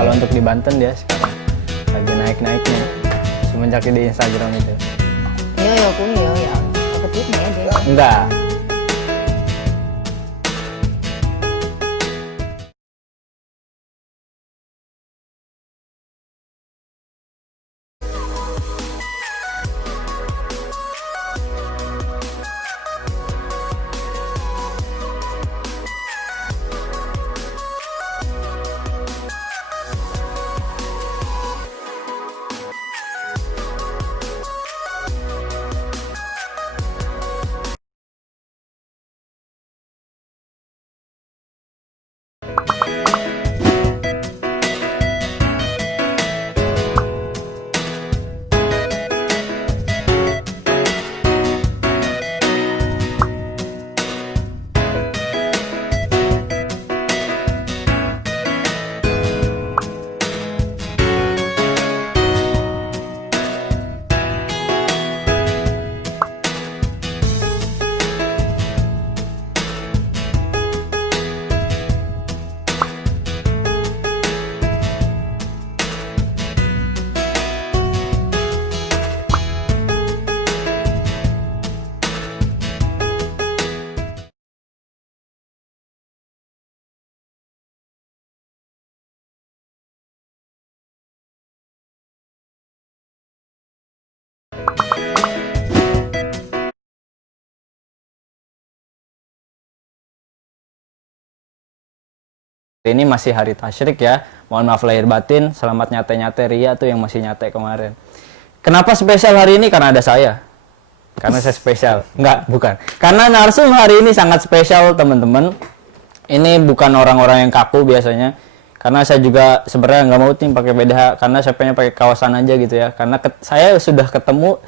kalau untuk di Banten dia sekarang lagi naik-naiknya semenjak di Instagram itu. Iya aku ya. Apa tipnya dia? Enggak. Ini masih hari tasyrik ya. Mohon maaf lahir batin. Selamat nyate-nyate Ria tuh yang masih nyate kemarin. Kenapa spesial hari ini? Karena ada saya. Karena saya spesial. Enggak, bukan. Karena narsum hari ini sangat spesial, teman-teman. Ini bukan orang-orang yang kaku biasanya. Karena saya juga sebenarnya nggak mau tim pakai BDH. Karena saya pengen pakai kawasan aja gitu ya. Karena saya sudah ketemu,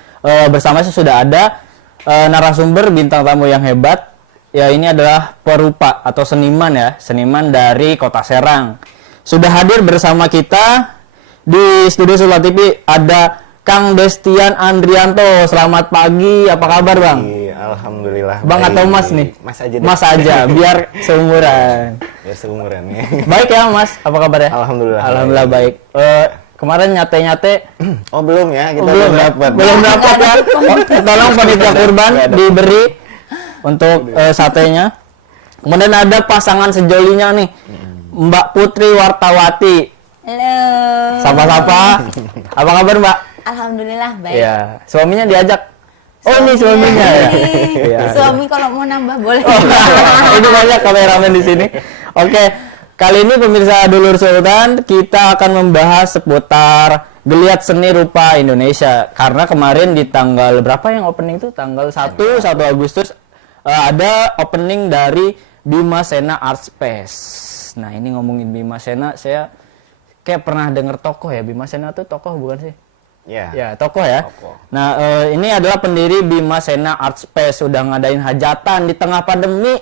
bersama saya sudah ada narasumber bintang tamu yang hebat. Ya, ini adalah perupa atau seniman ya, seniman dari Kota Serang. Sudah hadir bersama kita di studio Sula TV ada Kang Destian Andrianto. Selamat pagi, apa kabar Bang? Alhamdulillah. Bang baik. atau Mas nih? Mas aja deh. Mas aja, biar seumuran. Biar seumuran ya. Baik ya Mas, apa kabar ya? Alhamdulillah. Alhamdulillah baik. Kemarin nyate-nyate. Oh belum ya, kita belum dapat. Belum dapat ya. Tolong panitia kurban diberi untuk satenya. Kemudian ada pasangan sejolinya nih, Mbak Putri Wartawati. Halo. Sapa-sapa. Apa kabar Mbak? Alhamdulillah baik. Ya, suaminya diajak. Oh ini suaminya ya. Ya. Suami kalau mau nambah boleh. Ini banyak kameramen di sini. Oke, kali ini pemirsa Dulur Sultan kita akan membahas seputar geliat seni rupa Indonesia. Karena kemarin di tanggal berapa yang opening itu? Tanggal 1 Agustus ada opening dari Bima Sena Art Space. Nah ini ngomongin Bima Sena, saya kayak pernah denger tokoh ya. Bima Sena tuh tokoh bukan sih? Ya. Ya tokoh ya. Tokoh. Nah ini adalah pendiri Bima Sena Art Space, sudah ngadain hajatan di tengah pandemi.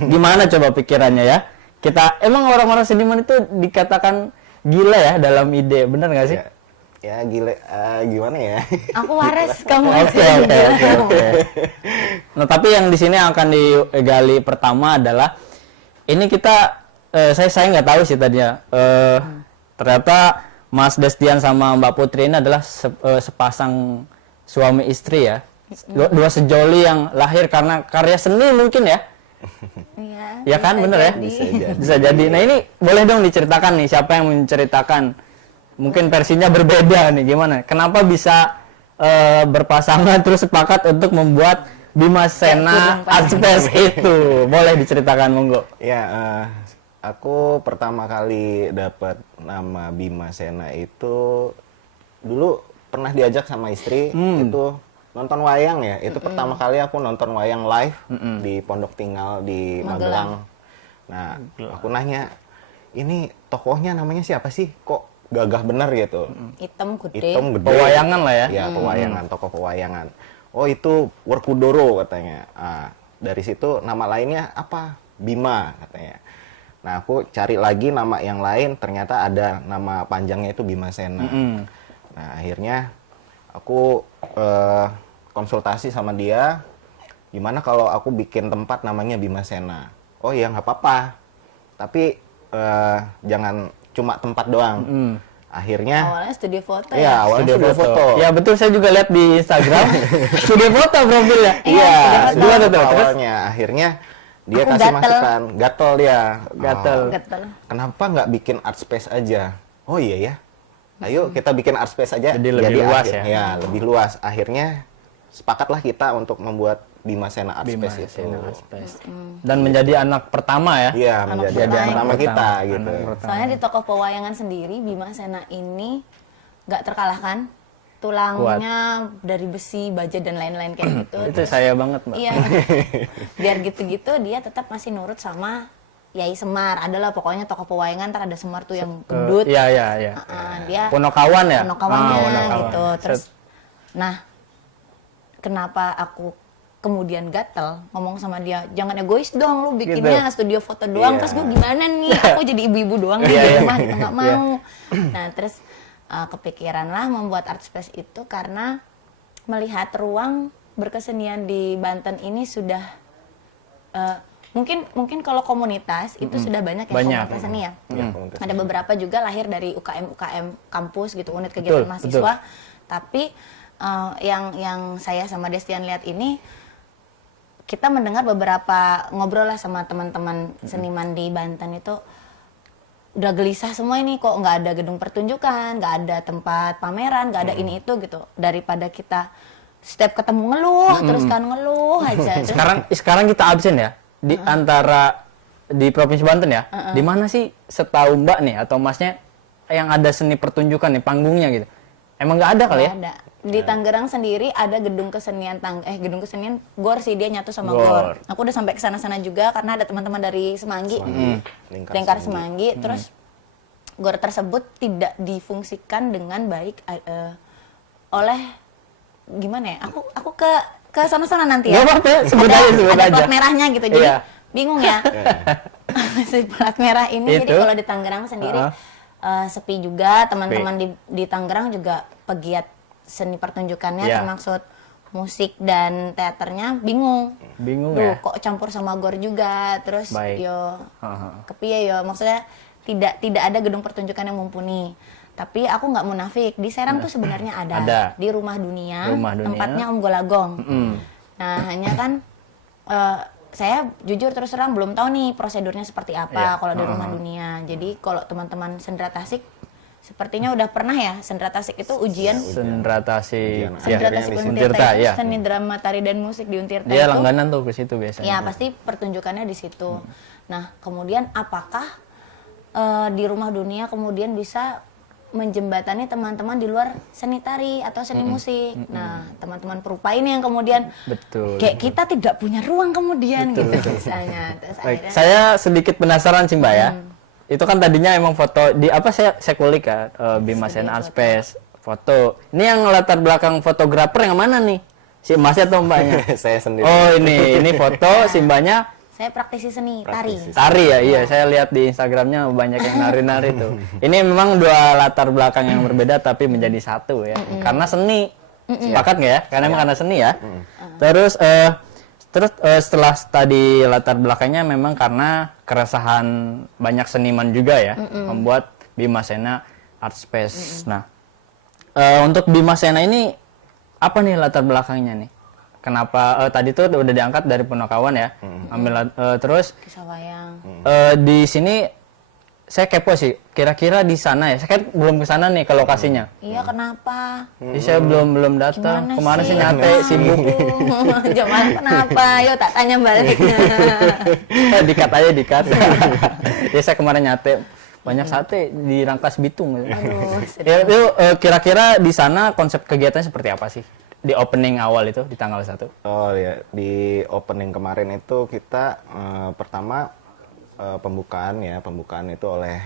Gimana coba pikirannya ya? Kita emang orang-orang seniman itu dikatakan gila ya dalam ide, bener nggak sih? Ya gile, gimana ya? Aku waras, kamu Oke. Nah, tapi yang di sini akan digali pertama adalah ini kita saya nggak tahu sih tadinya. Ternyata Mas Destian sama Mbak Putri ini adalah sepasang suami istri ya. Dua sejoli yang lahir karena karya seni mungkin ya. Iya. Ya kan, bener ya? Bisa jadi. Nah, ini boleh dong diceritakan nih siapa yang menceritakan. Mungkin versinya berbeda nih, gimana? Kenapa bisa berpasangan terus sepakat untuk membuat Bima Sena Art Space itu? Boleh diceritakan, monggo. Ya, aku pertama kali dapat nama Bima Sena itu dulu pernah diajak sama istri itu nonton wayang ya. Itu pertama kali aku nonton wayang live di Pondok Tinggal di Magelang. Nah, aku nanya, ini tokohnya namanya siapa sih? Kok gagah bener gitu. Hitam gede. Hitam gede. Pewayangan lah ya. Ya, pewayangan, tokoh pewayangan. Oh, itu Werkudara katanya. Dari situ nama lainnya apa? Bima katanya. Nah, aku cari lagi nama yang lain, ternyata ada nama panjangnya itu Bima Sena. Nah, akhirnya aku konsultasi sama dia, gimana kalau aku bikin tempat namanya Bima Sena? Oh iya, nggak apa-apa. Tapi jangan cuma tempat doang. Akhirnya Awalnya studio foto ya awalnya studio foto. Ya betul, saya juga lihat di Instagram studio foto profilnya. Iya, gimana tuh? Terus? awalnya akhirnya dia Aku kasih gatel. masukan, gatel dia. Gatel. Gatel. Kenapa nggak bikin art space aja? Oh iya ya. Ayo kita bikin art space aja. Jadi lebih luas ya? Ya, lebih luas. Akhirnya sepakatlah kita untuk membuat Bima Sena Art Bima Space itu. Sena Art Space. Dan menjadi anak pertama ya. Iya, Anak menjadi pertama. anak pertama kita Pertama. gitu. Anak pertama. Soalnya di toko pewayangan sendiri Bima Sena ini nggak terkalahkan. Tulangnya dari besi, baja dan lain-lain kayak gitu. Itu saya banget, Mbak. Iya. Biar gitu-gitu dia tetap masih nurut sama Yai Semar. Adalah pokoknya toko pewayangan ntar ada Semar tuh yang gendut. Iya, iya, iya. Dia Ponokawan ya? Ponokawannya Ponokawan. gitu. Terus nah, kenapa aku kemudian gatel ngomong sama dia, jangan egois dong lu bikinnya studio foto doang. Iya. Terus gue gimana nih, aku jadi ibu-ibu doang nih di rumah gitu, nggak mau. Nah terus kepikiran lah membuat art space itu karena melihat ruang berkesenian di Banten ini sudah mungkin kalau komunitas itu sudah banyak ya komunitas seni ya. Ya, komunitas. Ada beberapa juga lahir dari UKM kampus gitu, unit kegiatan Betul, mahasiswa. Tapi yang saya sama Destian lihat ini, kita mendengar beberapa ngobrol lah sama teman-teman seniman di Banten itu udah gelisah semua ini, kok nggak ada gedung pertunjukan, nggak ada tempat pameran, nggak ada ini itu gitu. Daripada kita setiap ketemu ngeluh terus kan ngeluh aja. Terus, Sekarang kita absen ya di antara di Provinsi Banten ya. Di mana sih setahu Mbak nih atau Masnya yang ada seni pertunjukan nih panggungnya gitu? Emang nggak ada kali ya? nggak ada. Di Tangerang sendiri ada gedung kesenian gedung kesenian GOR sih, dia nyatu sama GOR. GOR. Aku udah sampai ke sana-sana juga karena ada teman-teman dari Semanggi. Lingkar Semanggi. Terus GOR tersebut tidak difungsikan dengan baik oleh gimana ya? Aku ke sana-sana nanti ya. Nggak apa-apa, sebut aja, sebut ada aja. plat merahnya gitu. Jadi Iya. bingung ya. Si plat merah ini Itu. jadi kalau di Tangerang sendiri sepi juga. Teman-teman di Tangerang juga pegiat seni pertunjukannya Iya. termasuk musik dan teaternya bingung. Bingung Duh, ya? kok campur sama GOR juga. Terus Baik. yo Aha. kepiye yo, maksudnya tidak ada gedung pertunjukan yang mumpuni. Tapi aku nggak munafik, di Serang tuh sebenarnya ada. Ada. Di Rumah Dunia, Rumah Dunia. tempatnya Om Golagong. Nah, hanya kan saya jujur terus terang belum tahu nih prosedurnya seperti apa Iya. kalau di Rumah Dunia. Jadi kalau teman-teman Sendra Tasik sepertinya udah pernah ya, Sendra Tasik itu ujian Sendra Tasik. Sendra Akhirnya Tasik di Untirta itu ya. seni drama tari dan musik di Untirta Dia itu. langganan tuh ke situ biasanya. Ya pasti pertunjukannya di situ. Nah kemudian apakah di Rumah Dunia kemudian bisa menjembatani teman-teman di luar seni tari atau seni musik. Nah teman-teman perupa ini yang kemudian Betul. kayak kita tidak punya ruang kemudian Betul, gitu betul. misalnya. Terus Baik, akhirnya saya sedikit penasaran sih Mbak ya. Itu kan tadinya emang foto di apa saya kulik ya Bima Sena Art Space foto. Ini yang latar belakang fotografer yang mana nih? Si Masnya atau Mbaknya? Saya sendiri. Oh ini foto si Mbaknya saya praktisi seni tari. tari ya. Iya saya lihat di Instagramnya banyak yang nari-nari tuh. Ini memang dua latar belakang yang berbeda tapi menjadi satu ya. Karena seni. Sepakat nggak ya? Karena emang karena seni ya. Terus setelah tadi latar belakangnya memang karena keresahan banyak seniman juga ya membuat Bima Sena Art Space. Nah, untuk Bima Sena ini apa nih latar belakangnya nih? Kenapa tadi tuh udah diangkat dari Ponokawan ya? Ambil terus Kisah wayang. di sini saya kepo sih. Kira-kira di sana ya. Saya kan belum ke sana nih ke lokasinya. Iya kenapa? Jadi saya belum datang. Kemarin sih nyate sibuk. Jangan kenapa? Yuk tak tanya balik. Dikat aja dikat. Ya saya kemarin nyate banyak sate di Rangkas Bitung. Aduh, Ya, itu kira-kira di sana konsep kegiatannya seperti apa sih? Di opening awal itu di tanggal 1. Oh ya, di opening kemarin itu kita pertama pembukaan itu oleh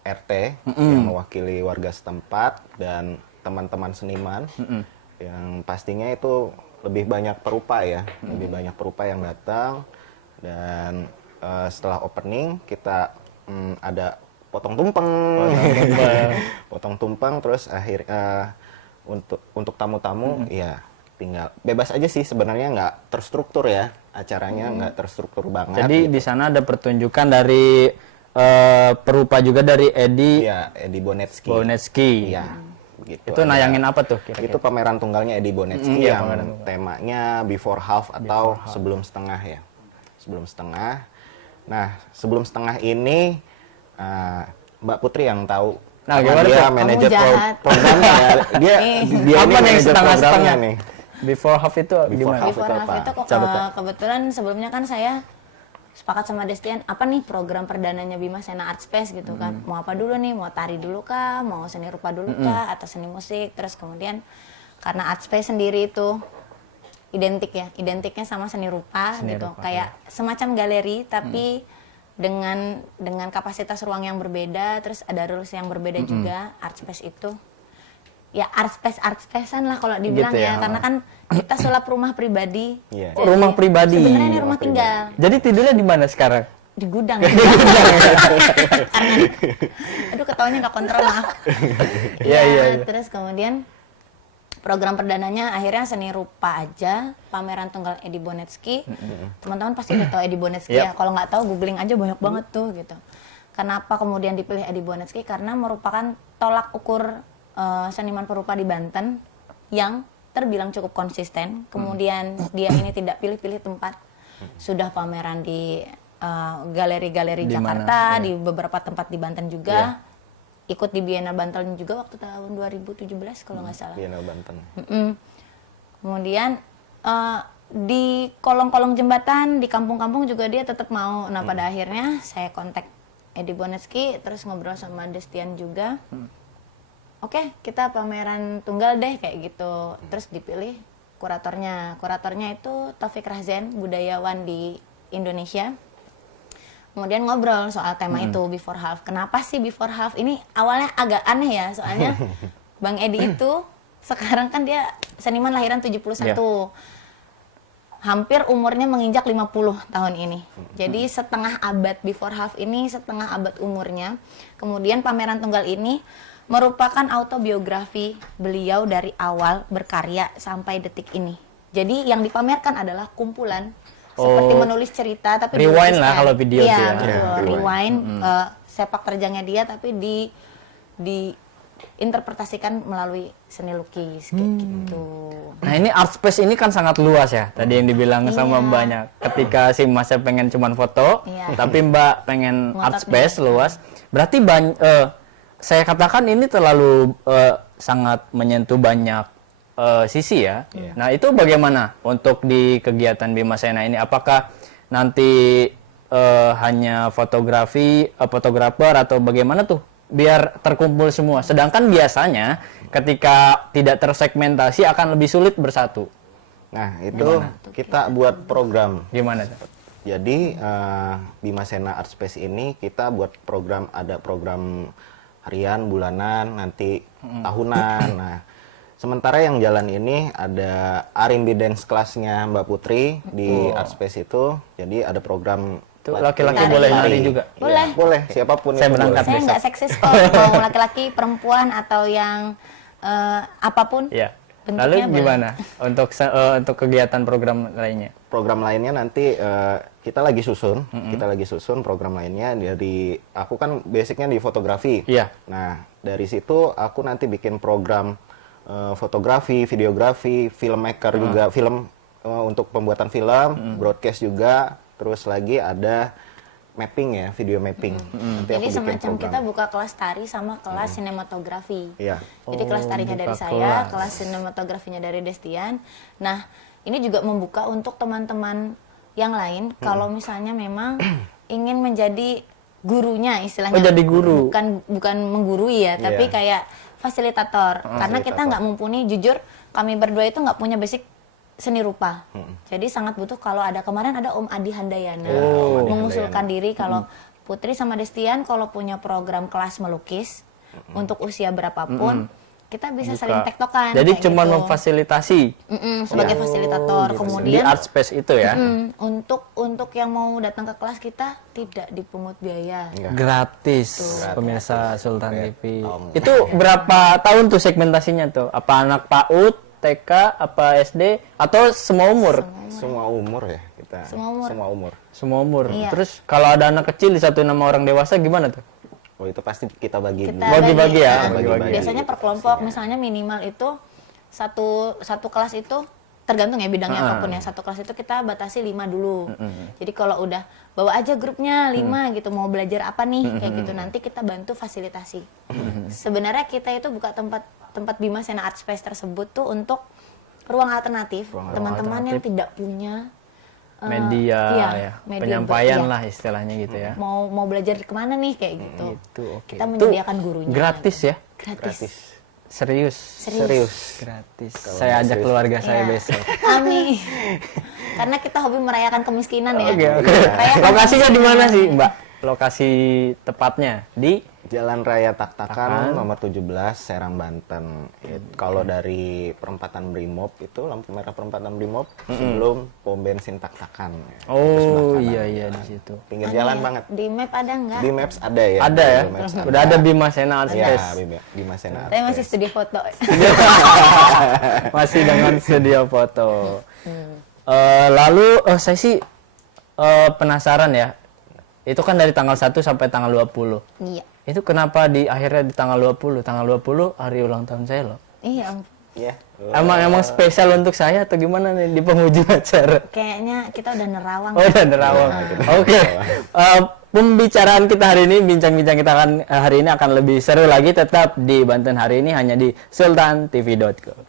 RT yang mewakili warga setempat dan teman-teman seniman yang pastinya itu lebih banyak perupa ya, lebih banyak perupa yang datang dan setelah opening kita ada potong tumpeng, potong tumpeng terus untuk tamu-tamu ya tinggal bebas aja sih sebenarnya, nggak terstruktur ya acaranya, nggak terstruktur banget. Jadi gitu. di sana ada pertunjukan dari perupa juga dari Edi Iya, Edi Bonetsky. Bonetsky. Iya. Gitu. Itu nayangin apa tuh kira-kira? Itu pameran tunggalnya Edi Bonetsky Iya, yang pameran tunggal. temanya before half atau sebelum setengah ya. Sebelum setengah. Nah, sebelum setengah ini Mbak Putri yang tahu. Nah, Karena gimana dia tuh? manajer Kamu jahat. programnya. Dia dia Apa ini nih manajer setengah-setengah? programnya nih. Before half itu Before gimana? half. Before itu half apa? itu Coba, Kak. kebetulan sebelumnya kan saya sepakat sama Destian, apa nih program perdananya Bima Sena Art Space gitu kan. Mau apa dulu nih? Mau tari dulu kah? Mau seni rupa dulu kah? Atau seni musik? Terus kemudian karena Art Space sendiri itu identiknya sama seni rupa Seni gitu. rupa, Kayak semacam galeri tapi dengan kapasitas ruang yang berbeda, terus ada rules yang berbeda juga. Art Space itu ya art spacean lah kalau dibilang Gitu ya. ya, karena kan kita sulap rumah pribadi. Iya. Oh, rumah pribadi. Sebenarnya ini rumah tinggal Jadi tidurnya di mana sekarang? di gudang. Karena aduh ketawanya nggak kontrol, maaf. Iya, iya, iya. Terus kemudian program perdananya akhirnya seni rupa aja, pameran tunggal Edi Bonetsky. Teman-teman pasti udah tahu Edi Bonetsky ya. Kalau nggak tahu googling aja, banyak banget tuh gitu. Kenapa kemudian dipilih Edi Bonetsky? Karena merupakan tolak ukur seniman perupa di Banten yang terbilang cukup konsisten. Kemudian dia ini tidak pilih-pilih tempat. Sudah pameran di galeri-galeri Di Jakarta, mana? di beberapa tempat di Banten juga. Ikut di Biennale Banten juga waktu tahun 2017 kalau nggak salah. Biennale Banten. Kemudian di kolong-kolong jembatan, di kampung-kampung juga dia tetap mau. Nah pada akhirnya saya kontak Edi Bonetsky, terus ngobrol sama Destian juga. Oke, kita pameran tunggal deh kayak gitu. Terus dipilih kuratornya. Kuratornya itu Taufik Rahzen, budayawan di Indonesia. Kemudian ngobrol soal tema itu, before half. Kenapa sih before half? Ini awalnya agak aneh ya, soalnya Bang Edi itu sekarang kan dia seniman lahiran 71. Hampir umurnya menginjak 50 tahun ini. Jadi setengah abad before half ini, setengah abad umurnya. Kemudian pameran tunggal ini merupakan autobiografi beliau dari awal berkarya sampai detik ini. Jadi yang dipamerkan adalah kumpulan seperti menulis cerita tapi Rewind lah dilukiskan. kalau video Iya, tuh ya. betul. Iya, Rewind sepak terjangnya dia tapi diinterpretasikan melalui seni lukis kayak gitu. Nah ini art space ini kan sangat luas ya. Tadi yang dibilang sama Iya. Mbaknya. Ketika si Masnya pengen cuman foto, Iya. tapi Mbak pengen Ngotot art space nih. luas. Berarti saya katakan ini terlalu sangat menyentuh banyak sisi ya. Nah itu bagaimana untuk di kegiatan Bima Sena ini? Apakah nanti hanya fotografer atau bagaimana tuh? Biar terkumpul semua. Sedangkan biasanya ketika tidak tersegmentasi akan lebih sulit bersatu. Nah, itu kita buat program. Gimana tuh? Jadi Bima Sena Art Space ini kita buat program, ada program harian, bulanan, nanti tahunan. Nah, sementara yang jalan ini ada R&B dance kelasnya Mbak Putri di Art Space itu. Jadi ada program Itu laki-laki boleh nari juga? Iya, Boleh. boleh, siapapun Saya itu berangkat. boleh. Saya nggak seksis kok, mau laki-laki, perempuan atau yang apapun. Ya. Bentuknya Lalu boleh. gimana untuk kegiatan program lainnya? Program lainnya nanti kita lagi susun program lainnya. Dari aku kan basicnya di fotografi. Iya. Nah, dari situ aku nanti bikin program fotografi, videografi, filmmaker juga, film untuk pembuatan film, broadcast juga. Terus lagi ada mapping ya, video mapping. Nanti Jadi aku bikin semacam program. kita buka kelas tari sama kelas sinematografi. Iya. Jadi kelas tarinya dari buka saya, kelas. kelas sinematografinya dari Destian. Nah, ini juga membuka untuk teman-teman yang lain kalau misalnya memang ingin menjadi gurunya istilahnya. Oh, jadi guru. Bukan menggurui ya, tapi Iya. kayak fasilitator. Karena kita fasilitator. nggak mumpuni, jujur kami berdua itu nggak punya basic seni rupa. Jadi sangat butuh kalau ada kemarin ada Om Adi Handayana Om Adi mengusulkan diri kalau Putri sama Destian kalau punya program kelas melukis untuk usia berapapun kita bisa saling tektokan. Jadi kayak cuma gitu. memfasilitasi Sebagai fasilitator. di Kemudian art space itu ya. untuk yang mau datang ke kelas kita tidak dipungut biaya. Gratis, pemirsa Sultan TV. Om. Itu berapa tahun tuh segmentasinya tuh? Apa anak PAUD, TK, apa SD, atau semua umur? Semua umur ya. Kita Semua umur. Semua umur. Iya. Terus kalau ada anak kecil disatuin sama orang dewasa gimana tuh? Oh itu pasti kita bagi. Kita Bagi-bagi ya, nah, bagi-bagi. biasanya per kelompok, misalnya minimal itu satu kelas itu tergantung ya bidangnya apapun ya. Satu kelas itu kita batasi 5 dulu. Jadi kalau udah bawa aja grupnya 5 gitu, mau belajar apa nih kayak gitu, nanti kita bantu fasilitasi. Sebenarnya kita itu buka tempat Bima Sena Art Space tersebut tuh untuk ruang alternatif teman-teman yang tidak punya Media ya, media penyampaian iya. lah istilahnya gitu ya. Mau belajar kemana nih kayak gitu. Itu oke. Kita menyediakan gurunya. Gratis ya? Gratis. Serius. Gratis. Saya ajak keluarga saya Iya. besok. Amin. Karena kita hobi merayakan kemiskinan ya. Oke. Merayakan Lokasinya di mana sih, Mbak? Lokasi tepatnya di Jalan Raya Tak-Takan nomor 17 Serang Banten. Kalau dari perempatan Brimob itu lampu merah perempatan Brimob sebelum pom bensin Tak-Takan. Oh iya di situ. Pinggir jalan banget. Di map ada nggak? Di Maps ada ya. Ada ya? Google Maps Udah ada Bima Sena Art Ya, Space. Bima Sena Art Saya masih Space. studi foto. Masih dengan studio foto. Lalu saya sih penasaran ya. Itu kan dari tanggal 1 sampai tanggal 20. Iya. Itu kenapa di akhirnya di tanggal 20? Tanggal 20 hari ulang tahun saya loh. Iya, ampun. Ya. Emang spesial untuk saya atau gimana nih di penghujung acara? Kayaknya kita udah nerawang. Oh, udah nerawang. Oke. Pembicaraan kita hari ini, bincang-bincang kita hari ini akan lebih seru lagi tetap di Banten hari ini hanya di sultantv.co.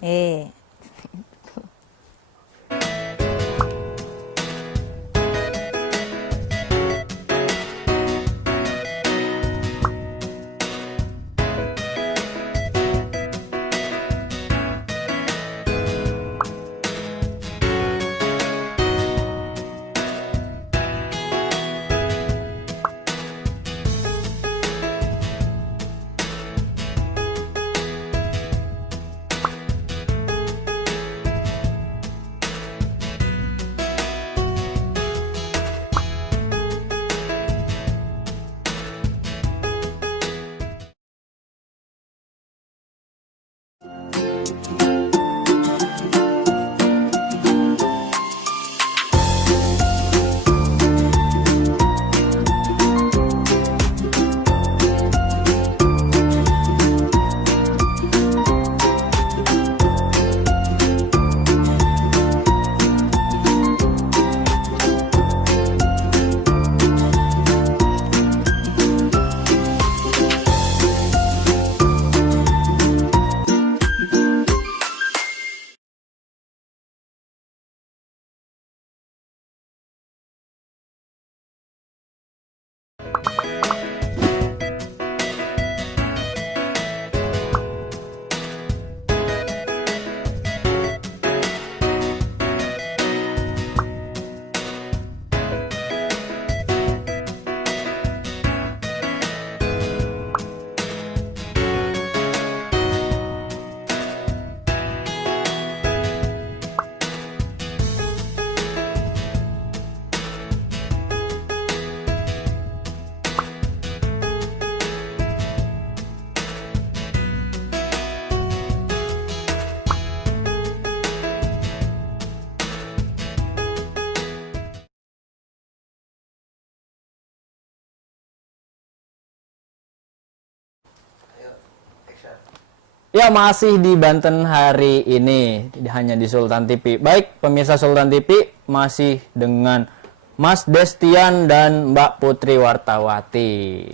Ya, masih di Banten hari ini, hanya di Sultan TV. Baik, pemirsa Sultan TV, masih dengan Mas Destian dan Mbak Putri Wartawati.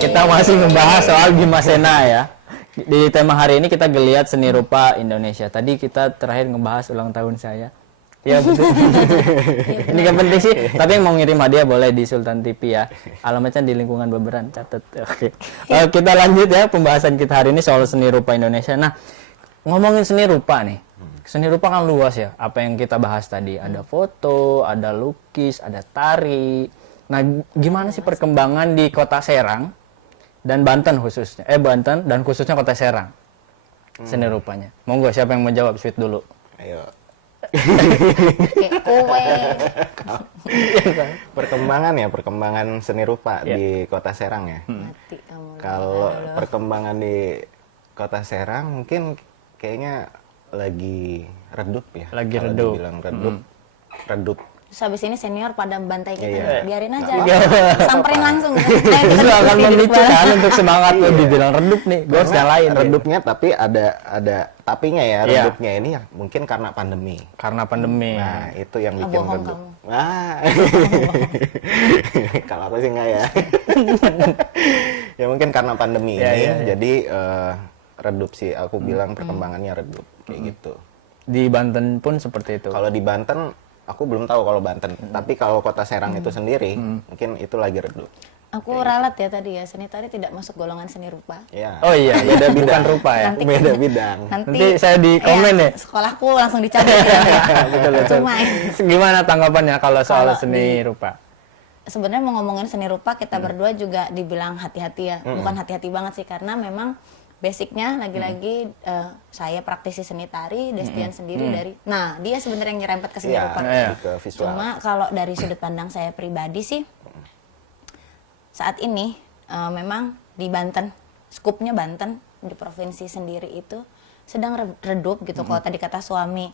Kita masih membahas soal Bima Sena ya. Di tema hari ini kita geliat seni rupa Indonesia. Tadi kita terakhir ngebahas ulang tahun saya. Ya betul. Ini kan penting sih. Tapi yang mau ngirim hadiah boleh di Sultan TV ya. Alamatnya di lingkungan Beberan. Catat. Oke. Kita lanjut ya pembahasan kita hari ini soal seni rupa Indonesia. Nah, ngomongin seni rupa nih. Seni rupa kan luas ya. Apa yang kita bahas tadi. Ada foto, ada lukis, ada tari. Nah, gimana sih perkembangan di Kota Serang dan Banten khususnya? Banten dan khususnya Kota Serang. Seni rupanya. Monggo, siapa yang mau jawab? Sweet dulu. Ayo. Kayak kue. Perkembangan seni rupa di Kota Serang ya. Mati kamu. Kalau perkembangan di Kota Serang mungkin kayaknya lagi redup ya. Lagi Kalau redup. dibilang redup. Redup Terus habis ini senior pada bantai kita, Iya. biarin aja, Nggak samperin apa-apa. langsung. Itu akan memicu kan untuk semangat lo dibilang redup nih. Gue harus nyalain. Redupnya tapi ada tapinya ya, Iya. redupnya ini ya mungkin karena pandemi. Karena pandemi. Nah, itu yang bikin bohong redup. kamu. Ah. Kalau aku sih enggak ya. Ya mungkin karena pandemi Iya, ini, iya, iya. jadi redup sih. Aku bilang perkembangannya redup kayak gitu. Di Banten pun seperti itu. Kalau di Banten, aku belum tahu kalau Banten. Tapi kalau Kota Serang itu sendiri, mungkin itu lagi redup. Aku ralat ya tadi ya, seni tari tidak masuk golongan seni rupa. Ya. Oh iya, beda bukan bidang. rupa ya. Nanti- Beda bidang. Nanti saya di komen ya. Sekolahku langsung dicabut ya. Betul betul. Cuma Gimana tanggapannya kalau soal Kalau seni rupa? sebenarnya mau ngomongin seni rupa, kita berdua juga dibilang hati-hati ya. Bukan hati-hati banget sih, karena memang basicnya lagi-lagi saya praktisi seni tari, Destian sendiri dari. Nah, dia sebenarnya yang nyerempet ke seni Iya, rupa. Iya. lebih ke visual. Cuma kalau dari sudut pandang saya pribadi sih, saat ini memang di Banten, skupnya Banten di provinsi sendiri itu sedang redup gitu. Kalau tadi kata suami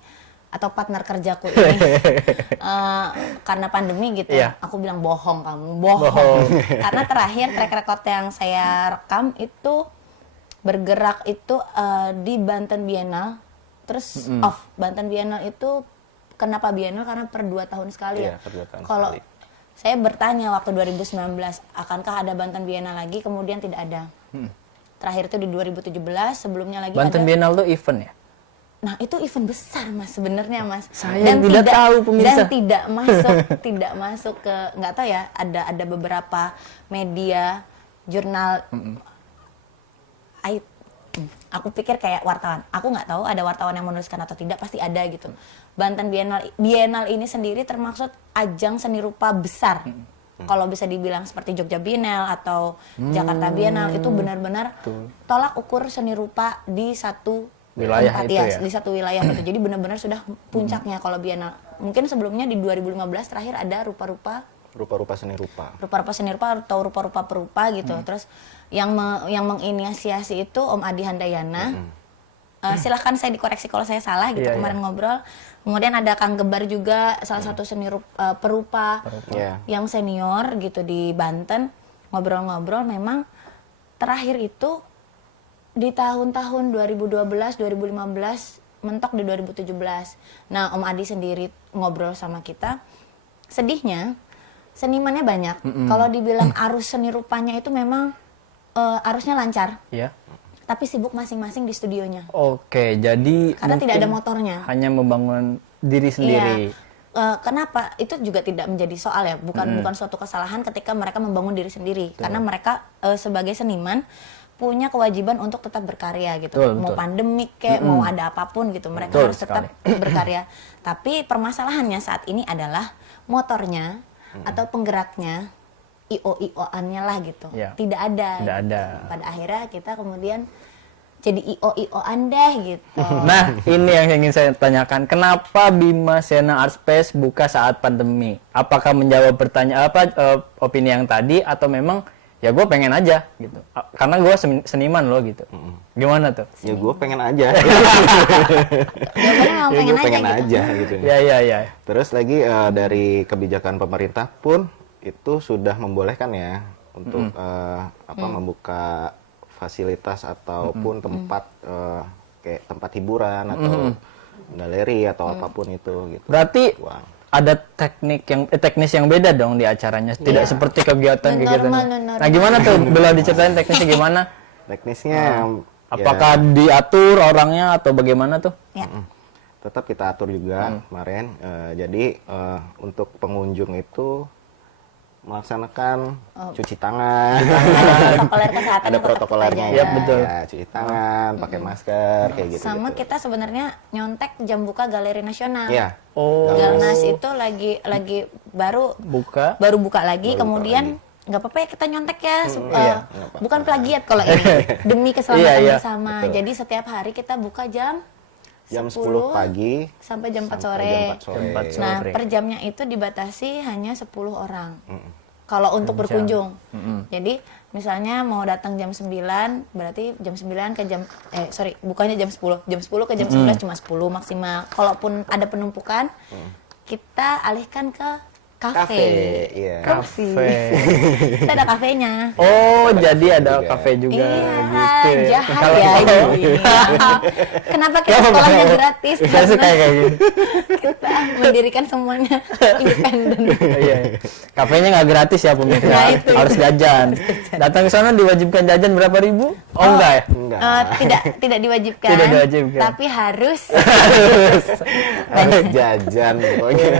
atau partner kerjaku ini karena pandemi gitu, Iya. aku bilang bohong kamu, bohong. Karena terakhir track record yang saya rekam itu bergerak itu di Banten Biennale, terus off. Banten Biennale itu kenapa Biennale? Karena per 2 tahun sekali Iya, ya. per 2 tahun Kalau sekali. saya bertanya waktu 2019, akankah ada Banten Biennale lagi? Kemudian tidak ada. Terakhir itu di 2017, sebelumnya lagi Banten ada. Biennale tuh event ya? Nah, itu event besar Mas sebenarnya Mas. Saya tidak tahu, pemirsa. Dan tidak masuk, tidak masuk ke, nggak tahu ya, ada beberapa media, jurnal. Aku pikir kayak wartawan. Aku nggak tahu ada wartawan yang menuliskan atau tidak, pasti ada gitu. Banten Biennale ini sendiri termaksud ajang seni rupa besar. Kalau bisa dibilang seperti Jogja Biennale atau Jakarta Biennale, itu benar-benar tolak ukur seni rupa di satu Wilayah tempat, itu ya? di satu wilayah itu. Jadi benar-benar sudah puncaknya kalau Biennale. Mungkin sebelumnya di 2015 terakhir ada rupa-rupa Seni rupa. seni rupa atau rupa-rupa perupa gitu. Terus yang menginisiasi itu Om Adi Handayana. Silahkan saya dikoreksi kalau saya salah gitu. Iya, Kemarin ngobrol. Kemudian ada Kang Gebar juga, salah satu seni perupa Iya. yang senior gitu di Banten. Ngobrol-ngobrol, memang terakhir itu di tahun-tahun 2012, 2015, mentok di 2017. Nah, Om Adi sendiri ngobrol sama kita. Sedihnya, senimannya banyak. Kalau dibilang arus seni rupanya itu memang arusnya lancar, Iya. tapi sibuk masing-masing di studionya. Oke, jadi Karena tidak ada mungkin motornya. hanya membangun diri sendiri. Iya. Kenapa? Itu juga tidak menjadi soal ya. Bukan suatu kesalahan ketika mereka membangun diri sendiri. Karena mereka sebagai seniman punya kewajiban untuk tetap berkarya gitu. Betul, Mau betul. pandemik kayak, mau ada apapun gitu. Mereka Betul harus tetap berkarya. Tapi permasalahannya saat ini adalah motornya atau penggeraknya, IO-IO-annya lah gitu. Iya. Tidak ada. Tidak ada. Pada akhirnya kita kemudian jadi IO-IO-an deh gitu. Nah, ini yang ingin saya tanyakan. Kenapa Bima Sena Art Space buka saat pandemi? Apakah menjawab opini yang tadi, atau memang ya gue pengen aja gitu? Karena gue seniman loh gitu. Gimana tuh? Ya gue pengen aja. Jawabannya memang Ya pengen gue pengen aja gitu. aja gitu. Ya ya ya. Terus lagi dari kebijakan pemerintah pun itu sudah membolehkan ya untuk membuka fasilitas ataupun tempat kayak tempat hiburan atau galeri atau apapun itu gitu. Berarti Wah. ada teknis yang beda dong di acaranya. Tidak seperti kegiatan-kegiatan. Normal. Nah, gimana tuh? Belum diceritain teknisnya gimana? Teknisnya Apakah diatur orangnya atau bagaimana tuh? Ya. tetap kita atur juga kemarin. Jadi untuk pengunjung itu melaksanakan cuci tangan. Protokol kesehatan Ada tetap protokolernya aja ya, betul. Ya, cuci tangan, pakai masker kayak gitu. Sama kita sebenarnya nyontek jam buka Galeri Nasional. Iya. Oh, Galnas itu lagi baru buka. buka lagi, kemudian nggak apa-apa ya kita nyontek ya, Iya. bukan plagiat kalau ini, demi keselamatan Iya, iya. bersama. Betul. Jadi setiap hari kita buka jam 10 pagi sampai jam 4 sampai sore. jam 4 sore. Jam 4 sore. Nah, per jamnya itu dibatasi hanya 10 orang. Kalau untuk berkunjung. Jadi, misalnya mau datang jam 9, berarti jam 9 ke jam bukannya jam 10. Jam 10 ke jam 11 cuma 10 maksimal. Kalaupun ada penumpukan, kita alihkan ke Kafe, kafe. iya. Kafe. Kita ada kafenya. Oh, jadi ada juga. kafe juga Iya, gitu. jahat Kalau- ya ibu ini. Kenapa kita sekolahnya gratis? Saya suka Karena kayak gitu. kita mendirikan semuanya independen. Iya. Kafenya nggak gratis ya pemirsa. Nah, itu. Harus jajan. Datang ke sana diwajibkan jajan berapa ribu? Oh, enggak ya? Enggak. Tidak diwajibkan. Tidak diwajibkan. Tapi harus. Harus jajan pokoknya.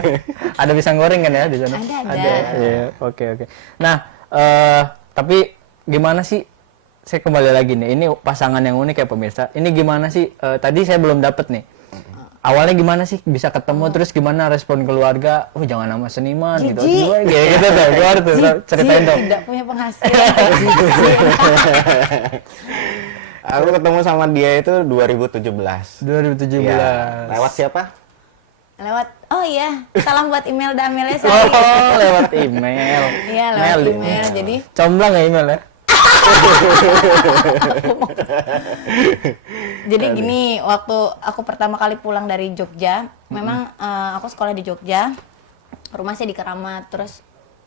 Ada pisang goreng kan ya di sana? Ada. Iya, oke. Nah, tapi gimana sih? Saya kembali lagi nih. Ini pasangan yang unik ya pemirsa. Ini gimana sih? Tadi saya belum dapet nih. Awalnya gimana sih bisa ketemu terus gimana respon keluarga? Oh, jangan nama seniman gitu. Jijik. Gimana gitu tuh. Gimana tuh? Ceritain dong. Tidak punya penghasilan. Aku ketemu sama dia itu 2017. 2017. Ya, lewat siapa? Lewat, oh iya, salam buat email Damelnya Oh, saya. lewat email. Iya, lewat Mail. email. Jadi, Comblang ya email ya? jadi gini, waktu aku pertama kali pulang dari Jogja, memang aku sekolah di Jogja, rumah saya di Keramat, terus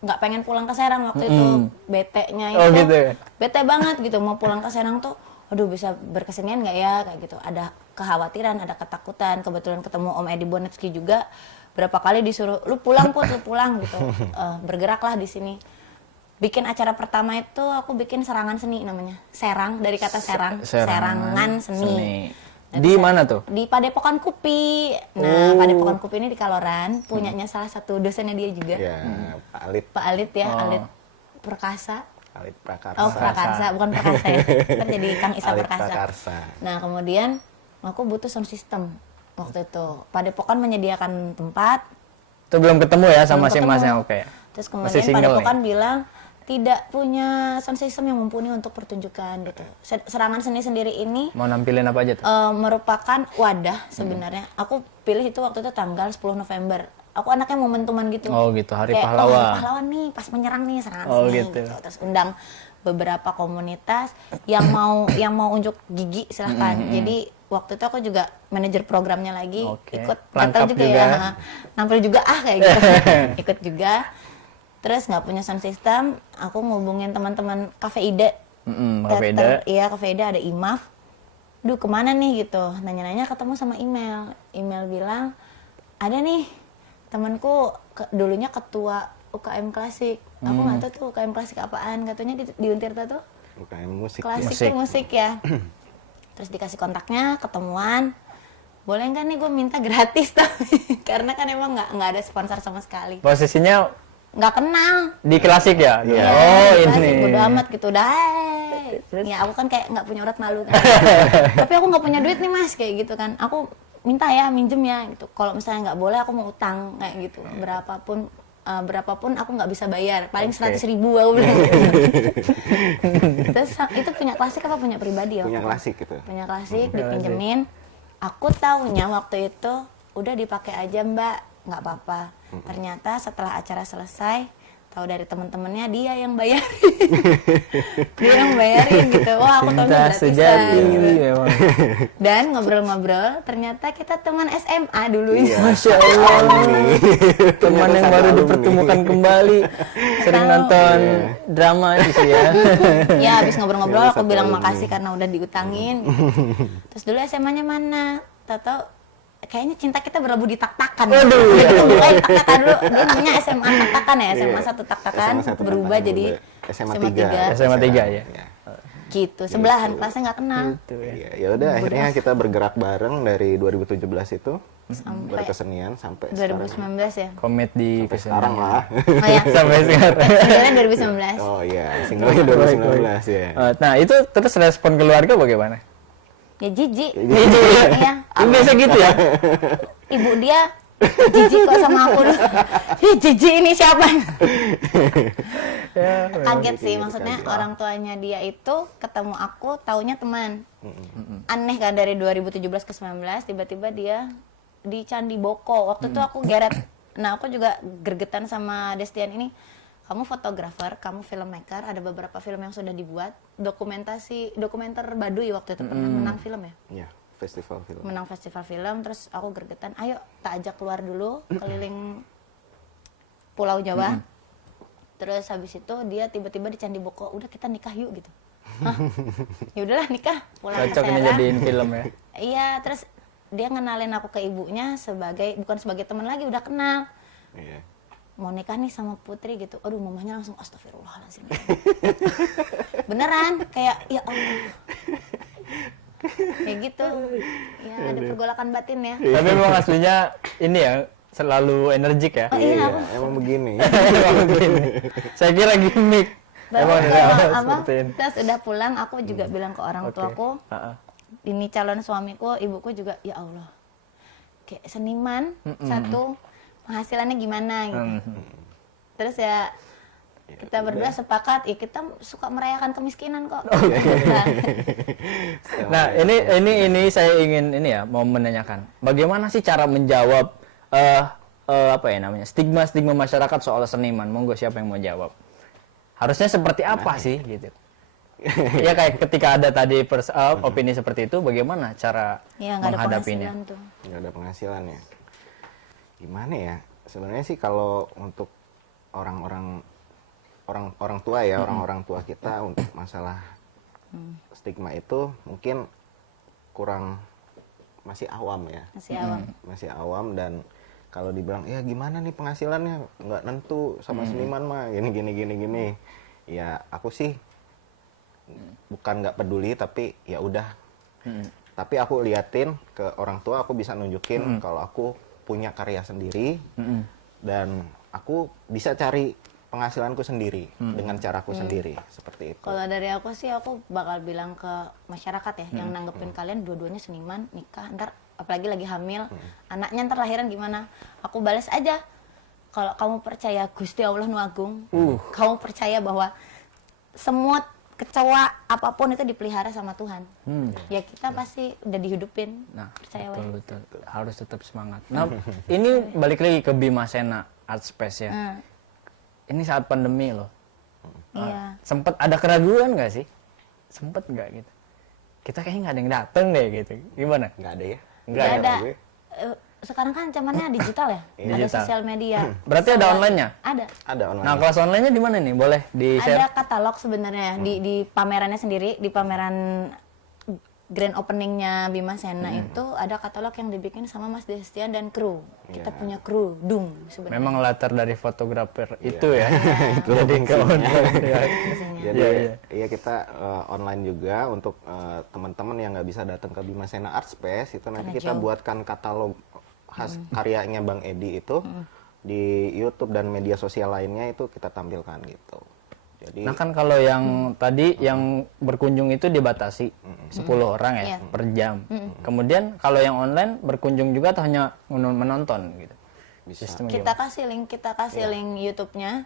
nggak pengen pulang ke Serang waktu itu, bete-nya itu, Oh, gitu ya? bete banget gitu, mau pulang ke Serang tuh, aduh bisa berkesenian nggak ya, kayak gitu, ada kekhawatiran, ada ketakutan, kebetulan ketemu Om Edi Bonetski juga, berapa kali disuruh, lu pulang Put, lu pulang gitu, bergeraklah di sini. Bikin acara pertama itu aku bikin serangan seni namanya, serang dari kata serang, serangan seni. Nah, Di mana tuh? Di Padepokan Kupi. Nah, Padepokan Kupi ini di Kaloran, punyanya salah satu dosennya dia juga. Ya, Pak Alit. Pak Alit ya, Alit Perkasa. Alit Prakarsa. Oh, Prakarsa, bukan Perkasa ya. Ntar jadi Kang Isa Alit Perkasa. Prakarsa. Nah, kemudian aku butuh sound system waktu itu. Padepokan menyediakan tempat. Tuh belum ketemu ya sama si belum masnya, ketemu. oke. Terus Masih kemudian single Padepokan bilang tidak punya sound system yang mumpuni untuk pertunjukan gitu. Serangan seni sendiri ini Mau nampilin apa aja tuh? merupakan wadah sebenarnya. Aku pilih itu waktu itu tanggal 10 November. Aku anaknya momentuman gitu. Oh gitu, Hari Kayak, Pahlawan. Oh, Hari Pahlawan nih, pas menyerang nih serangan Oh, seni gitu. gitu. Terus undang beberapa komunitas yang mau unjuk gigi silahkan. Jadi waktu itu aku juga manajer programnya lagi, Oke. ikut Pelengkap gatel juga, juga. ya. Nampil juga kayak gitu. Ikut juga. Terus nggak punya sound system, aku ngubungin teman-teman Cafe Ide. Cafe Ide. Iya, Cafe Ide ada Imaf. Duh, kemana nih gitu. Nanya-nanya ketemu sama email. Email bilang, ada nih temanku dulunya ketua UKM Klasik. Aku nggak tahu tuh UKM Klasik apaan. Katanya di Untirta tuh UKM musik. Klasik Musik. tuh musik ya. Terus dikasih kontaknya, ketemuan. Boleh nggak nih gue minta gratis tapi karena kan emang nggak ada sponsor sama sekali. Posisinya Nggak kenal. di klasik ya? Iya. Oh Klasik, ini. bodo amat gitu dah. Ya aku kan kayak nggak punya urat malu kan. Tapi aku nggak punya duit nih mas kayak gitu kan. Aku minta ya minjem ya gitu. Kalau misalnya nggak boleh aku mau utang kayak gitu. Berapapun aku nggak bisa bayar. Paling 100.000 aku bilang. Terus itu punya klasik apa punya pribadi ya? Punya klasik gitu. Punya klasik dipinjemin. Aku taunya waktu itu udah dipakai aja mbak, nggak apa-apa. Ternyata setelah acara selesai, tahu dari teman-temannya dia yang bayarin. Dia yang bayarin gitu. Wah, aku tahu Cinta gratisan sejati gitu. memang. Dan ngobrol-ngobrol, ternyata kita teman SMA dulu. Iya. Masya Allah. Teman Ternyata yang satu baru alumni. dipertemukan kembali. Sering Tahu. nonton drama di sini ya. Ya, habis ngobrol-ngobrol aku Satu bilang alumni. makasih karena udah diutangin. Terus dulu SMA-nya mana? Tahu kayaknya cinta kita berlabuh di tak-takan. Waduh. Itu mulai tak-takan dulu. Dia namanya SMA tak-takan ya, SMA Iya. 1 tak-takan SMA 1 berubah tak-takan, jadi SMA SMA 3. SMA 3 ya. Gitu. Sebelahan kelasnya nggak kenal. Gitu ya. Iya, ya udah akhirnya kita bergerak bareng dari 2017 itu Sampai berkesenian sampai 2019 ya. Komit di Sampai sekarang lah. Oh ya. Sampai sekarang. Singlenya 2019. Oh iya, singlenya 2019 ya. Nah itu terus respon keluarga bagaimana? Ya jijik. Jijik. Iya. Ini biasa gitu ya? Ibu dia jijik kok sama aku. Ih, jijik ini siapa? Ya, Kaget sih, gitu, maksudnya kaget. orang tuanya dia itu ketemu aku, taunya teman. Aneh kan dari 2017 ke 19, tiba-tiba dia di Candi Boko. Waktu itu aku geret. Nah, aku juga gregetan sama Destian ini. Kamu fotografer, kamu filmmaker, ada beberapa film yang sudah dibuat. Dokumenter Baduy waktu itu pernah menang film ya. Iya. festival film. menang festival film, terus aku gregetan, ayo tak ajak keluar dulu keliling Pulau Jawa. Terus habis itu dia tiba-tiba di Candi Boko, udah kita nikah yuk gitu. Hah? Ya udahlah nikah, pulang ke Cocok ini Serang. jadiin film ya. Iya, terus dia ngenalin aku ke ibunya bukan sebagai teman lagi, udah kenal. Iya. Mau nikah nih sama Putri gitu. Aduh, mamanya langsung astagfirullahaladzim. Beneran, kayak ya Allah. Kayak gitu. Ya, ada pergolakan batin ya. Tapi memang aslinya ini ya selalu energik ya. Oh, iya, Iya, aku emang begini. Emang begini. Saya kira gimmick. Emang baru dari awal apa, seperti ini. terus udah pulang, aku juga bilang ke orang Oke. tuaku, Ha-ha. ini calon suamiku, ibuku juga, ya Allah. Kayak seniman, satu, penghasilannya gimana gitu. Terus ya kita berdua sepakat, ya kita suka merayakan kemiskinan kok. Nah, Nah, ini saya ingin ini ya mau menanyakan. Bagaimana sih cara menjawab apa ya namanya? Stigma masyarakat soal seniman. Monggo siapa yang mau jawab? Harusnya seperti apa sih gitu. Ya kayak ketika ada tadi opini seperti itu, bagaimana cara ya nggak ada menghadapinya? penghasilan tuh. Nggak ada penghasilan ya. Gimana ya? Sebenarnya sih kalau untuk orang tua ya, orang-orang tua kita untuk masalah stigma itu mungkin kurang, masih awam ya. Masih awam. Masih awam, dan kalau dibilang ya gimana nih penghasilannya, nggak nentu sama seniman mah gini. Ya aku sih bukan nggak peduli, tapi ya udah. Tapi aku liatin ke orang tua, aku bisa nunjukin kalau aku punya karya sendiri dan aku bisa cari penghasilanku sendiri dengan caraku sendiri, seperti itu. Kalau dari aku sih, aku bakal bilang ke masyarakat ya, yang nanggepin kalian dua-duanya seniman, nikah, ntar apalagi lagi hamil, anaknya ntar lahiran gimana, aku balas aja. Kalau kamu percaya Gusti Allah Nu Agung, kamu percaya bahwa semua kecoa apapun itu dipelihara sama Tuhan, ya kita pasti udah dihidupin. Nah, percaya wae. betul. Harus tetap semangat. Nah, ini balik lagi ke Bima Sena Art Space ya. Ini saat pandemi loh. Iya. Sempet ada keraguan nggak sih? Sempet nggak gitu? Kita kayaknya nggak ada yang dateng deh gitu. Gimana? Nggak ada ya? Nggak Nggak ya? ada. gue. Sekarang kan zamannya digital ya, ada Digital. sosial media. Berarti ada online-nya? Ada. Ada online. Nah, kelas online-nya di mana nih? Boleh di-share? Ada katalog sebenarnya di pamerannya sendiri, di pameran grand openingnya Bima Sena itu ada katalog yang dibikin sama Mas Destian dan kru. Kita Iya. punya kru Dung sebenarnya. Memang latar dari fotografer itu ya. Jadi ke online ya. Jadi Iya. iya kita online juga untuk teman-teman yang nggak bisa datang ke Bima Sena Art Space, itu nanti Karena kita jauh. buatkan katalog khas karyanya Bang Edi itu di YouTube dan media sosial lainnya, itu kita tampilkan gitu. Jadi Nah kan kalau yang tadi yang berkunjung itu dibatasi 10 orang ya Iya. per jam. Kemudian kalau yang online berkunjung juga atau hanya menonton gitu. bisa. Sistem Kita kasih link YouTube-nya.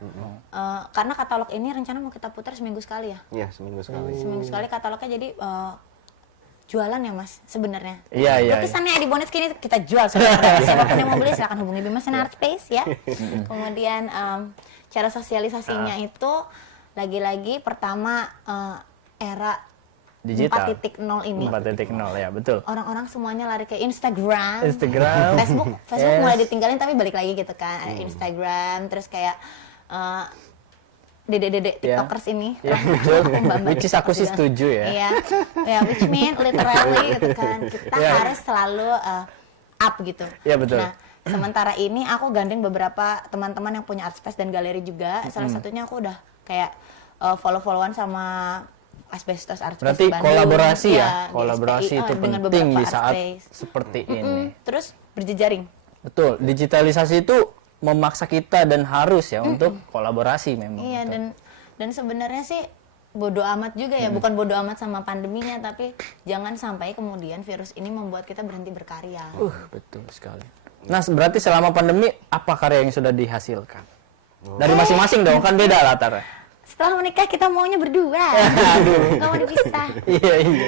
Karena katalog ini rencana mau kita putar seminggu sekali ya. Iya, seminggu sekali. Seminggu sekali katalognya, jadi jualan ya Mas sebenarnya. Iya. Lukisannya Edi Bonet ini kita jual sebenarnya. Siapapun yang mau beli silakan hubungi Bima Sena Art Space ya. Kemudian cara sosialisasinya itu lagi-lagi pertama era Digital. 4.0 ini. 4.0 ya, betul. Orang-orang semuanya lari ke Instagram. Instagram. Facebook Yes. mulai ditinggalin tapi balik lagi gitu kan. Ada Instagram, terus kayak dedek-dedek Ya. tiktokers ini. Ya, betul. Mbak-mbak Which is aku sih juga. setuju ya. Iya, ya, which mean literally gitu kan. Kita Ya. harus selalu up gitu. Iya, betul. Nah, sementara ini aku gandeng beberapa teman-teman yang punya art space dan galeri juga. Salah satunya aku udah kayak follow-followan sama Asbestos Art Space Berarti Bandung. kolaborasi Iya, ya. di Kolaborasi SPI, itu dengan penting beberapa di art saat space. seperti ini. Terus berjejaring. Betul. Digitalisasi itu memaksa kita dan harus ya untuk kolaborasi memang. Iya, Betul. dan sebenarnya sih bodo amat juga ya, bukan bodo amat sama pandeminya, tapi jangan sampai kemudian virus ini membuat kita berhenti berkarya. Betul sekali. Nah, berarti selama pandemi apa karya yang sudah dihasilkan? Dari masing-masing dong, kan beda latarnya. Setelah menikah kita maunya berdua, nggak mau dipisah. Iya. Iya.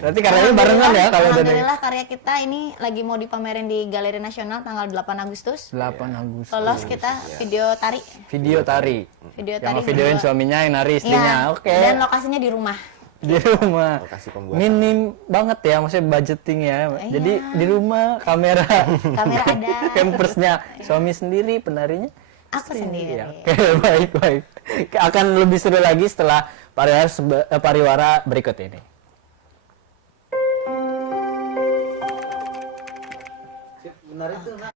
Berarti karyanya barengan ya kalau udah Alhamdulillah karya kita ini lagi mau dipamerin di Galeri Nasional tanggal 8 Agustus. 8 Agustus. Lolos kita video tari. Video tari. Video Yang tari ngevideoin berdua. suaminya, yang nari istrinya. Iya, Oke. dan lokasinya di rumah. Di rumah. Lokasi pembuatan. Minim banget ya, maksudnya budgeting ya. Iya. Jadi di rumah kamera ada. campersnya suami sendiri, penarinya Aku istri. sendiri. Ya, oke, baik. Akan lebih seru lagi setelah pariwara berikut ini. Benar itu, Nak.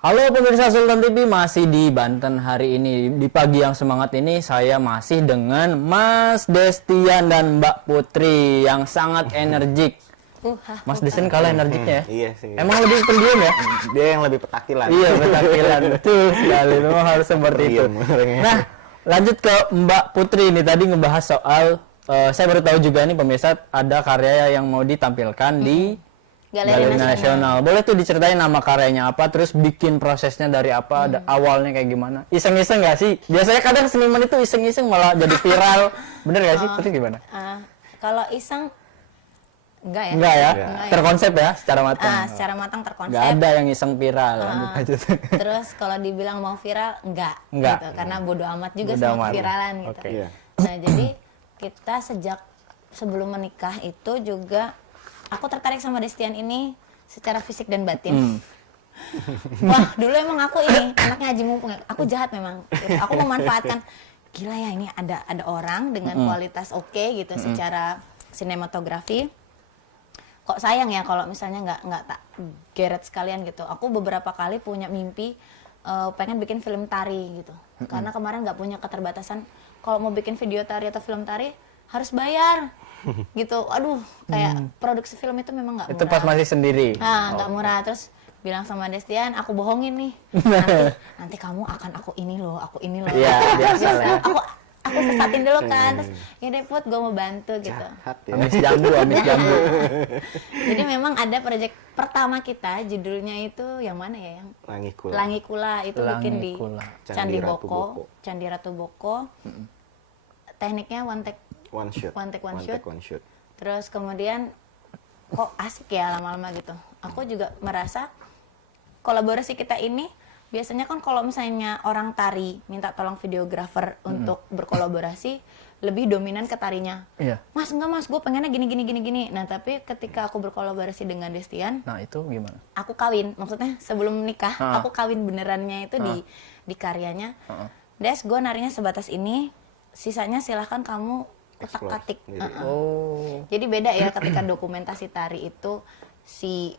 Halo pemirsa Sultan TV, masih di Banten hari ini. Di pagi yang semangat ini saya masih dengan Mas Destian dan Mbak Putri yang sangat energik. Mas Destian kalah energiknya ya? Iya sih. Emang lebih pendiam ya? Dia yang lebih petakilan. Iya, petakilan. Betul sekali, memang harus seperti itu. Pendiam orangnya. Nah, lanjut ke Mbak Putri ini. Tadi ngebahas soal, saya baru tahu juga nih pemirsa, ada karya yang mau ditampilkan di Galeri Nasional. Boleh tuh diceritain nama karyanya apa, terus bikin prosesnya dari apa, awalnya kayak gimana? Iseng-iseng nggak sih? Biasanya kadang seniman itu iseng-iseng malah jadi viral. Bener nggak sih? Terus gimana? Kalau iseng enggak ya? Enggak ya? Enggak ya. Terkonsep ya, secara matang. Secara matang terkonsep. Nggak ada yang iseng viral. Lanjut aja. Terus kalau dibilang mau viral, enggak. Enggak. Gitu. Karena bodo amat juga Bodo sama amat. keviralan gitu. Oke. Iya. Nah, jadi kita sejak sebelum menikah itu juga aku tertarik sama Destian ini secara fisik dan batin. Wah, dulu emang aku ini anaknya Haji Mumpung. Aku jahat memang. Aku memanfaatkan, gila ya ini ada orang dengan kualitas oke gitu secara sinematografi. Kok sayang ya kalau misalnya nggak tak geret sekalian gitu. Aku beberapa kali punya mimpi pengen bikin film tari gitu. Karena kemarin nggak punya keterbatasan. Kalau mau bikin video tari atau film tari harus bayar gitu. Aduh, kayak produksi film itu memang nggak murah. Itu pas masih sendiri. Nah, nggak murah. Terus bilang sama Destian, aku bohongin nih. Nanti kamu akan aku ini loh. Iya, biasa lah ya. Aku sesatin dulu kan. Terus ya deh Put, gue mau bantu gitu. Jahat ya. Amis jambu. Jadi memang ada proyek pertama kita, judulnya itu yang mana ya? Yang Langikula. Langikula itu bikin di Langikula. Candi Candi Ratu Boko, Boko. Candi Ratu Boko. Tekniknya one take. One shot. One take, one shoot. One shot. Terus kemudian kok asik ya lama-lama gitu. Aku juga merasa kolaborasi kita ini biasanya kan kalau misalnya orang tari minta tolong videografer untuk berkolaborasi, lebih dominan ke tarinya. Iya. Mas enggak mas, gue pengennya gini. Nah tapi ketika aku berkolaborasi dengan Destian, Nah, itu gimana? aku kawin. Maksudnya sebelum menikah, aku kawin benerannya itu di karyanya. Des, gue narinya sebatas ini, sisanya silahkan kamu utak-atik. Gitu. Oh. Jadi beda ya ketika dokumentasi tari itu si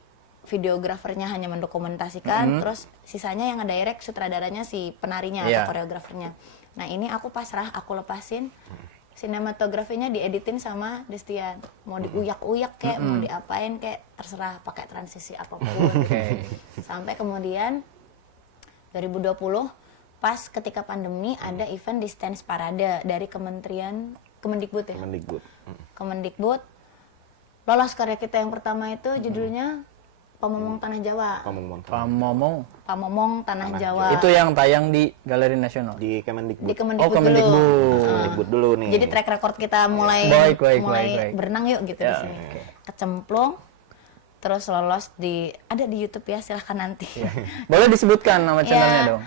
videografernya hanya mendokumentasikan, terus sisanya yang ngedirect sutradaranya si penarinya Iya. atau koreografernya. Nah ini aku pasrah, aku lepasin sinematografinya dieditin sama Destian. Mau diuyak-uyak kayak, mau diapain kayak, terserah pakai transisi apapun. Sampai kemudian 2020 pas ketika pandemi ada event Distance Parade dari Kemendikbud ya. Kemendikbud. Lolos karya kita yang pertama itu judulnya Pamomong Tanah Jawa. Pamomong Tanah Jawa. Itu yang tayang di Galeri Nasional. Di Kemendikbud. Di Kemendikbud Kemendikbud. dulu. Kemendikbud dulu nih. Jadi track record kita mulai Baik. berenang yuk gitu Ya, di sini. Kecemplung, terus lolos ada di YouTube ya, silahkan nanti. Boleh disebutkan nama channelnya dong.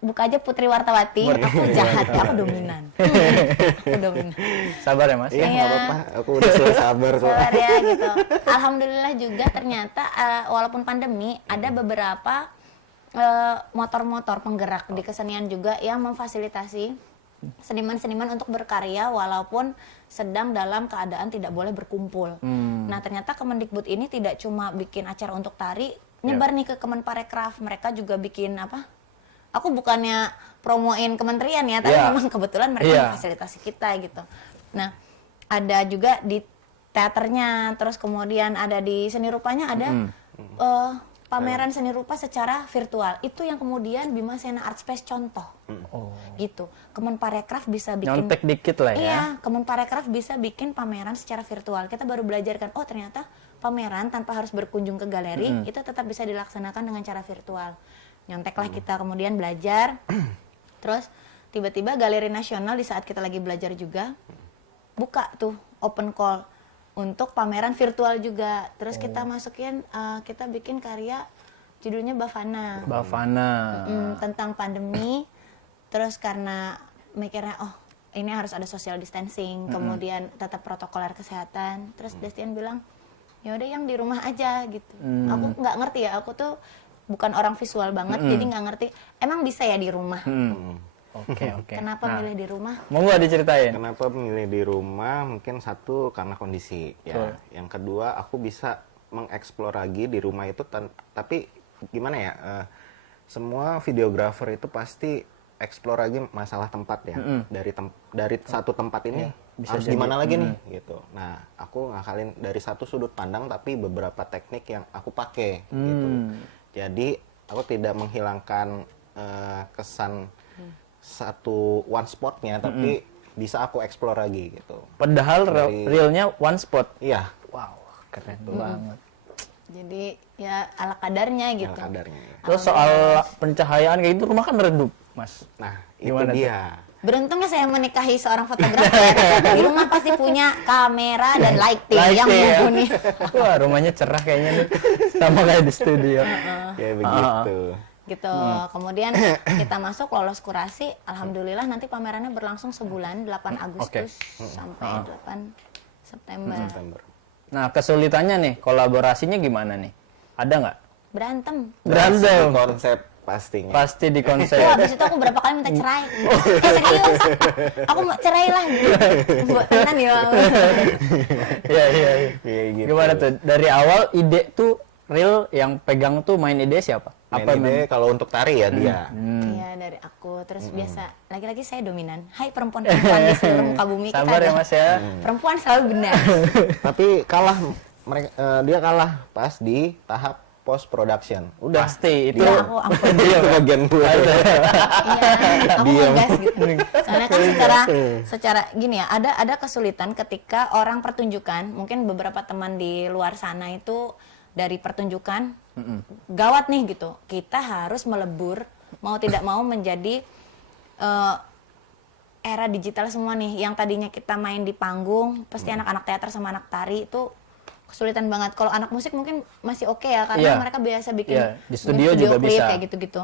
Buka aja Putri Wartawati. Aku jahat, aku dominan. Aku dominan. Sabar ya Mas. Iya, nggak apa-apa. Aku udah sudah sabar kok. Sabar ya gitu. Alhamdulillah juga ternyata walaupun pandemi ada beberapa motor-motor penggerak di kesenian juga yang memfasilitasi seniman-seniman untuk berkarya walaupun sedang dalam keadaan tidak boleh berkumpul. Nah ternyata Kemendikbud ini tidak cuma bikin acara untuk tari, nyebar nih ke Kemenparekraf. Mereka juga bikin apa? Aku bukannya promoin kementerian ya, tapi memang kebetulan mereka memfasilitasi kita gitu. Nah ada juga di teaternya, terus kemudian ada di seni rupanya ada pameran seni rupa secara virtual. Itu yang kemudian Bima Sena Art Space contoh. Gitu. Kemenparekraf bisa bikin Nyontek dikit lah ya. Iya, Kemenparekraf bisa bikin pameran secara virtual. Kita baru belajar kan, oh ternyata pameran tanpa harus berkunjung ke galeri itu tetap bisa dilaksanakan dengan cara virtual. Nyonteklah kita kemudian belajar. Terus tiba-tiba Galeri Nasional di saat kita lagi belajar juga buka tuh open call untuk pameran virtual juga. Terus kita masukin, kita bikin karya judulnya Bavana. Tentang pandemi. Terus karena mikirnya, oh ini harus ada social distancing, kemudian tetap protokoler kesehatan. Terus Destian bilang, ya udah yang di rumah aja gitu. Aku nggak ngerti ya, aku tuh bukan orang visual banget, jadi nggak ngerti. Emang bisa ya di rumah? Oke. Kenapa milih di rumah? Monggo diceritain. Kenapa milih di rumah? Mungkin satu karena kondisi ya. Yang kedua aku bisa mengeksplor lagi di rumah itu tapi gimana ya? Semua videografer itu pasti eksplor lagi masalah tempat ya. Dari satu tempat ini harus di mana lagi nih gitu. Nah, aku ngakalin dari satu sudut pandang tapi beberapa teknik yang aku pakai gitu. Jadi aku tidak menghilangkan kesan satu one spotnya, tapi bisa aku explore lagi gitu. Padahal realnya one spot. Iya. Wow, keren banget. Jadi ya ala kadarnya gitu. Ala kadarnya. Ya. Terus soal pencahayaan kayak gitu, rumah kan redup, Mas. Nah, Gimana itu dia. Beruntungnya saya menikahi seorang fotografer. Di rumah pasti punya kamera dan lighting yang mumpuni. Wah, rumahnya cerah kayaknya nih. Sama kayak di studio. Ya begitu. Gitu. Kemudian kita masuk lolos kurasi. Alhamdulillah nanti pamerannya berlangsung sebulan, 8 Agustus sampai 8 September. Nah, kesulitannya nih, kolaborasinya gimana nih? Ada nggak? Berantem. Berantem. Konsep pastinya. Pasti di konsep. Habis itu aku berapa kali minta cerai. Serius. Aku mau cerai lah. Buat tenan ya. Iya. Iya gitu. Gimana tuh? Dari awal ide tuh real yang pegang tuh main ide siapa? Main ide kalau untuk tari ya dia. Iya dari aku. Terus biasa lagi-lagi saya dominan. Hai perempuan-perempuan di seluruh muka bumi kita. Sabar ya Mas ya. Perempuan selalu benar. Tapi kalah dia kalah pas di tahap post production. Udah. Pasti itu. Ya aku ampun. Itu bagian gue. Iya, aku ngegas gitu. Soalnya kan secara gini ya, ada kesulitan ketika orang pertunjukan, mungkin beberapa teman di luar sana itu dari pertunjukan gawat nih gitu. Kita harus melebur mau tidak mau menjadi era digital semua nih. Yang tadinya kita main di panggung, pasti anak-anak teater sama anak tari itu kesulitan banget. Kalau anak musik mungkin masih oke ya karena mereka biasa bikin di studio juga klip bisa kayak gitu-gitu.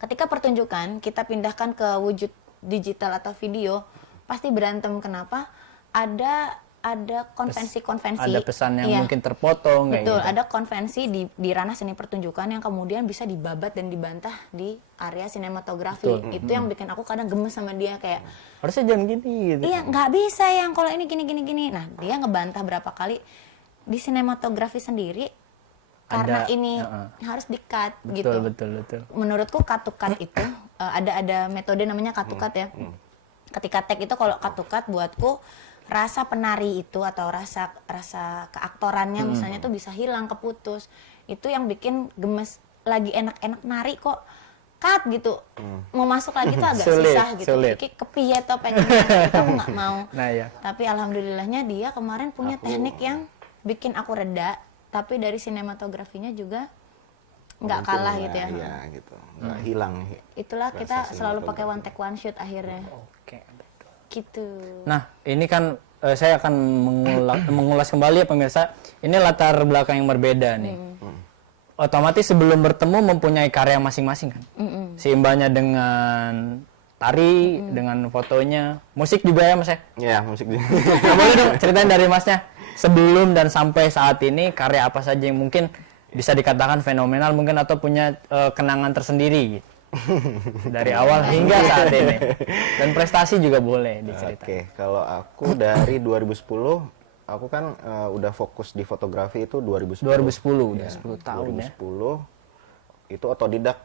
Ketika pertunjukan kita pindahkan ke wujud digital atau video, pasti berantem. Kenapa? Ada konvensi-konvensi. Ada pesan yang mungkin terpotong kayak Betul, gitu. ada konvensi di ranah seni pertunjukan yang kemudian bisa dibabat dan dibantah di area sinematografi. Itu yang bikin aku kadang gemes sama dia kayak harusnya jangan gini gitu. iya nggak bisa yang kalau ini gini. Nah dia ngebantah berapa kali di sinematografi sendiri karena ini harus di-cut gitu. Betul. Menurutku cut to cut itu ada metode namanya cut to cut ya. ketika tag itu kalau cut to cut buatku rasa penari itu atau rasa keaktorannya misalnya tuh bisa hilang, keputus. Itu yang bikin gemes, lagi enak-enak nari kok cut gitu. Mau masuk lagi tuh agak susah gitu. Iki kepiye to pengen aku nggak mau. Nah, ya. Tapi alhamdulillahnya dia kemarin punya teknik yang bikin aku reda, tapi dari sinematografinya juga nggak kalah gitu ya. Iya gitu, nggak hilang. Itulah rasa kita selalu pakai sinematografi. one take one shoot akhirnya. Oke, betul. Gitu. Nah, ini kan saya akan mengulas kembali ya pemirsa. Ini latar belakang yang berbeda nih. Otomatis sebelum bertemu mempunyai karya masing-masing kan. Si Mbaknya dengan tari, dengan fotonya, musik juga ya Mas ya? Ya musik juga. Nah, boleh dong ceritain dari Masnya sebelum dan sampai saat ini karya apa saja yang mungkin bisa dikatakan fenomenal mungkin atau punya kenangan tersendiri gitu. Dari awal hingga saat ini. Dan prestasi juga boleh diceritain. Oke, kalau aku dari 2010, aku kan udah fokus di fotografi itu 2010. 2010 udah Ya, 10 tahun ya. 2010 itu otodidak,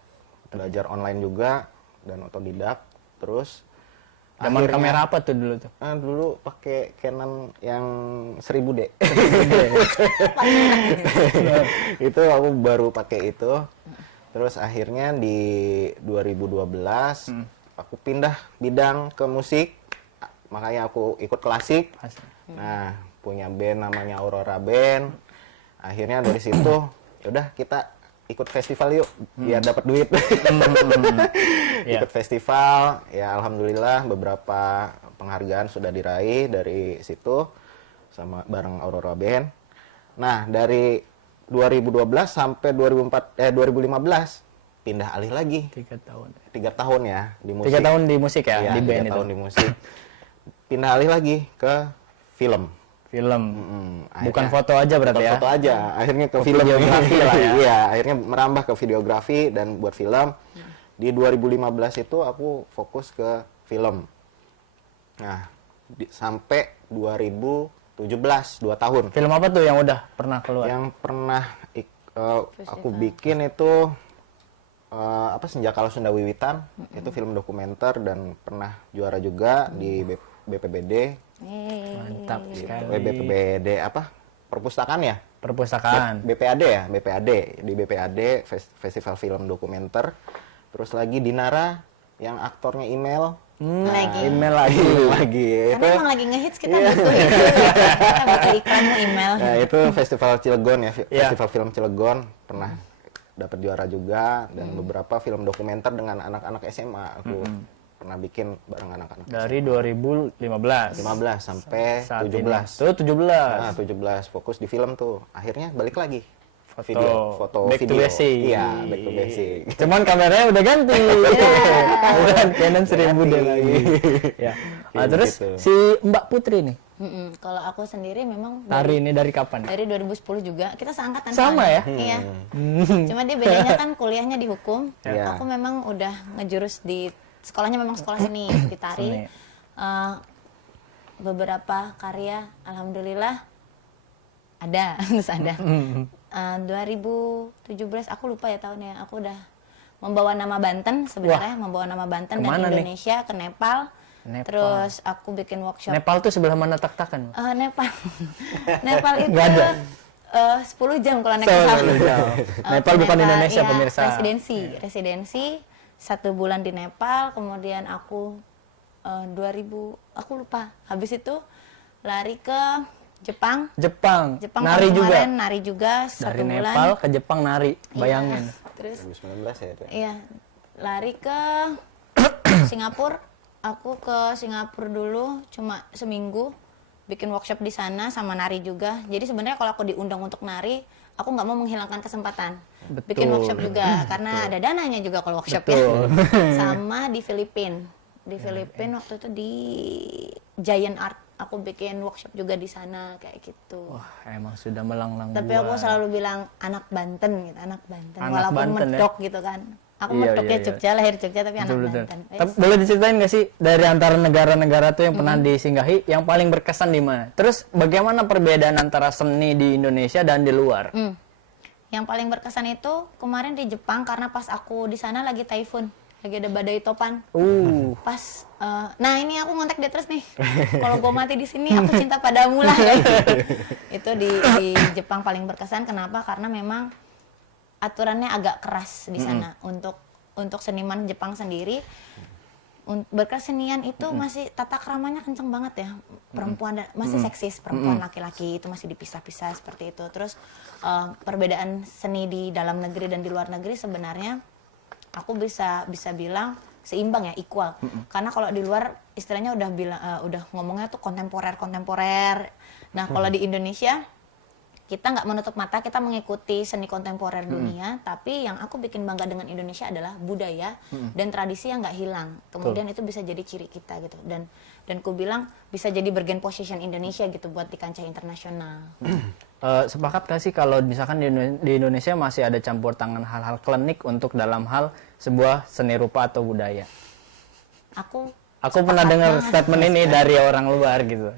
belajar online juga dan otodidak. Terus Zaman akhirnya- kamera apa tuh dulu tuh? dulu pakai Canon yang 1000D. Itu aku baru pakai itu. Terus akhirnya di 2012 aku pindah bidang ke musik. Makanya aku ikut klasik. Nah, punya band namanya Aurora Band. Akhirnya dari situ yaudah kita ikut festival yuk biar dapat duit. Ikut festival, ya alhamdulillah beberapa penghargaan sudah diraih dari situ sama bareng Aurora Band. Nah, dari 2012 sampai 2015 pindah alih lagi. 3 tahun. 3 tahun ya di musik. 3 tahun di musik ya, Iya, di 3 band itu. tahun di musik. Pindah alih lagi ke film. Film. Akhirnya- Bukan foto aja berarti bukan ya. foto aja, akhirnya ke Ke film. videografi lah ya. Iya, akhirnya merambah ke videografi dan buat film. Di 2015 itu aku fokus ke film. Nah, sampai 2017, 2 tahun. Film apa tuh yang udah pernah keluar? Yang pernah aku bikin itu apa Senjakala Sunda Wiwitan. Itu film dokumenter dan pernah juara juga di BPBD. Mantap Gitu. sekali. BPBD apa? Perpustakaan ya? Perpustakaan. BPAD ya, BPAD. Di BPAD Festival Film Dokumenter. Terus lagi di Nara yang aktornya Email. Lagi. Email lagi. lagi. Karena emang lagi ngehits kita butuh itu. Kita butuh iklanmu email. Nah, itu Festival Cilegon ya, Iya. Festival Film Cilegon pernah dapat juara juga dan beberapa film dokumenter dengan anak-anak SMA aku pernah bikin bareng anak-anak Dari 2015. 15 sampai Saat 17. ini. Tuh 17. Nah, 17 fokus di film tuh. Akhirnya balik lagi. Foto. Foto Back to video. basic. Iya, back to basic. Cuman kameranya udah ganti. Bukan Canon 1000D lagi. Ya. Nah, Kayak terus gitu. si Mbak Putri nih, Kalau aku sendiri memang tari ini dari kapan? dari 2010 juga kita seangkatan. Sama soalnya. ya? Iya. Cuma dia bedanya kan kuliahnya di hukum. Iya. Aku memang udah ngejurus di sekolahnya memang sekolah seni di tari. Seni. Beberapa karya alhamdulillah ada terus ada. 2017 aku lupa ya tahunnya. Aku udah membawa nama Banten sebenarnya, membawa nama Banten dan Kemana nih? Indonesia ke Nepal. Nepal. Terus aku bikin workshop Nepal tuh sebelah mana tak-takan? Nepal. Nepal itu Nggak ada. 10 jam kalau naik pesawat. 10 jam. Nepal bukan Indonesia, iya, pemirsa. Residensi 1 bulan di Nepal, kemudian aku 2000 aku lupa. Habis itu lari ke Jepang. Jepang. Jepang Nari tahun juga. kemarin, nari juga 1 Dari bulan. Nepal ke Jepang nari. Bayangin. Iya. Terus 2019 ya itu. iya, lari ke Singapura. Aku ke Singapura dulu cuma seminggu bikin workshop di sana sama nari juga. Jadi sebenarnya kalau aku diundang untuk nari, aku nggak mau menghilangkan kesempatan bikin workshop juga karena ada dananya juga kalau workshop ya. Betul. Sama di Filipina. Di Filipina waktu itu di Giant Art aku bikin workshop juga di sana kayak gitu. Wah, emang sudah melanglang Tapi aku buana. selalu bilang anak Banten gitu, anak Banten. Anak Walaupun Banten, ya? medok gitu kan. Aku Iya, medoknya iya. Jogja, lahir Jogja tapi anak Betul, betul. Banten. Tapi boleh diceritain nggak sih dari antara negara-negara tuh yang pernah disinggahi, yang paling berkesan di mana? Terus bagaimana perbedaan antara seni di Indonesia dan di luar? Yang paling berkesan itu kemarin di Jepang karena pas aku di sana lagi typhoon. lagi ada badai topan. Pas, nah ini aku ngontek dia terus nih. Kalau gue mati di sini, aku cinta padamu lah. Itu di Jepang paling berkesan. Kenapa? Karena memang aturannya agak keras di sana. Untuk seniman Jepang sendiri, berkesenian itu masih tata keramanya kenceng banget ya. Perempuan masih seksis, perempuan laki-laki itu masih dipisah-pisah seperti itu. Terus perbedaan seni di dalam negeri dan di luar negeri sebenarnya aku bisa bilang seimbang ya, equal. Karena kalau di luar istilahnya udah ngomongnya tuh kontemporer. Nah, kalau di Indonesia kita nggak menutup mata, kita mengikuti seni kontemporer dunia, tapi yang aku bikin bangga dengan Indonesia adalah budaya dan tradisi yang nggak hilang. Kemudian itu bisa jadi ciri kita gitu. Dan ku bilang bisa jadi bergen position Indonesia gitu buat di kancah internasional. Sepakat gak sih kalau misalkan di Indonesia masih ada campur tangan hal-hal klinik untuk dalam hal sebuah seni rupa atau budaya? Aku pernah dengar statement ini dari orang luar gitu.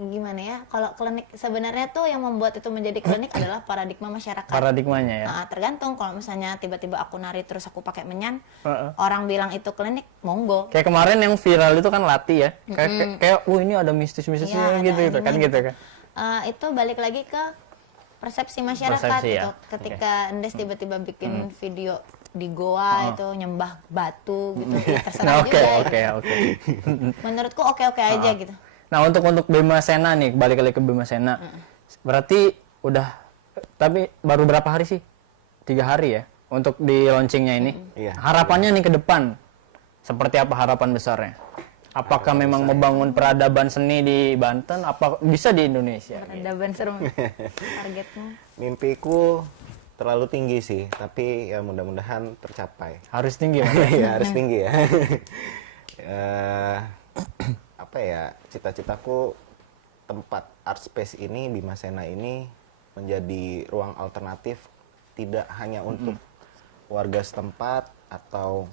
Gimana ya? Kalau klinik sebenarnya tuh yang membuat itu menjadi klinik adalah paradigma masyarakat. Paradigmanya ya. Nah, tergantung kalau misalnya tiba-tiba aku nari terus aku pakai menyan, orang bilang itu klinik, monggo. Kayak kemarin yang viral itu kan Lati ya. Kayak ini ada mistis-mistisnya Iya, gitu kan gitu kan. Itu balik lagi ke persepsi masyarakat Persepsi, gitu. ya. Ketika Andes tiba-tiba bikin video di goa itu nyembah batu gitu, Nah, terserah juga. Oke. Menurutku oke aja gitu. Nah, untuk Bima Sena nih, balik lagi ke Bima Sena. Berarti udah, tapi baru berapa hari sih? 3 hari ya untuk di launchingnya ini. Iya. Harapannya nih ke depan, seperti apa harapan besarnya? Apakah memang membangun peradaban seni di Banten? Apa bisa di Indonesia? Peradaban serem targetmu. Mimpiku terlalu tinggi sih, tapi ya mudah-mudahan tercapai. Harus tinggi, Mas. Iya, harus tinggi ya. Apa ya, cita-citaku tempat art space ini, Bima Sena ini menjadi ruang alternatif tidak hanya untuk warga setempat atau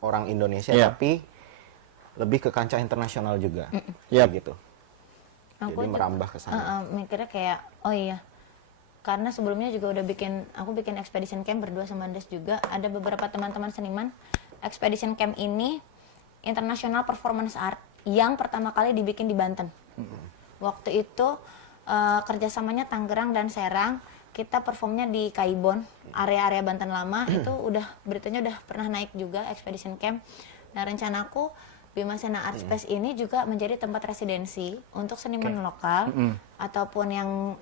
orang Indonesia, tapi lebih ke kancah internasional juga. Gitu. Aku Jadi merambah ke sana. Mikirnya kayak, oh iya, karena sebelumnya juga aku bikin expedition camp berdua sama Andes juga. Ada beberapa teman-teman seniman. Expedition camp ini international performance art yang pertama kali dibikin di Banten. Waktu itu kerjasamanya Tangerang dan Serang. Kita performnya di Kaibon, area-area Banten lama. Itu beritanya udah pernah naik juga expedition camp. Nah, rencanaku Bima Sena Art Space ini juga menjadi tempat residensi untuk seniman lokal ataupun yang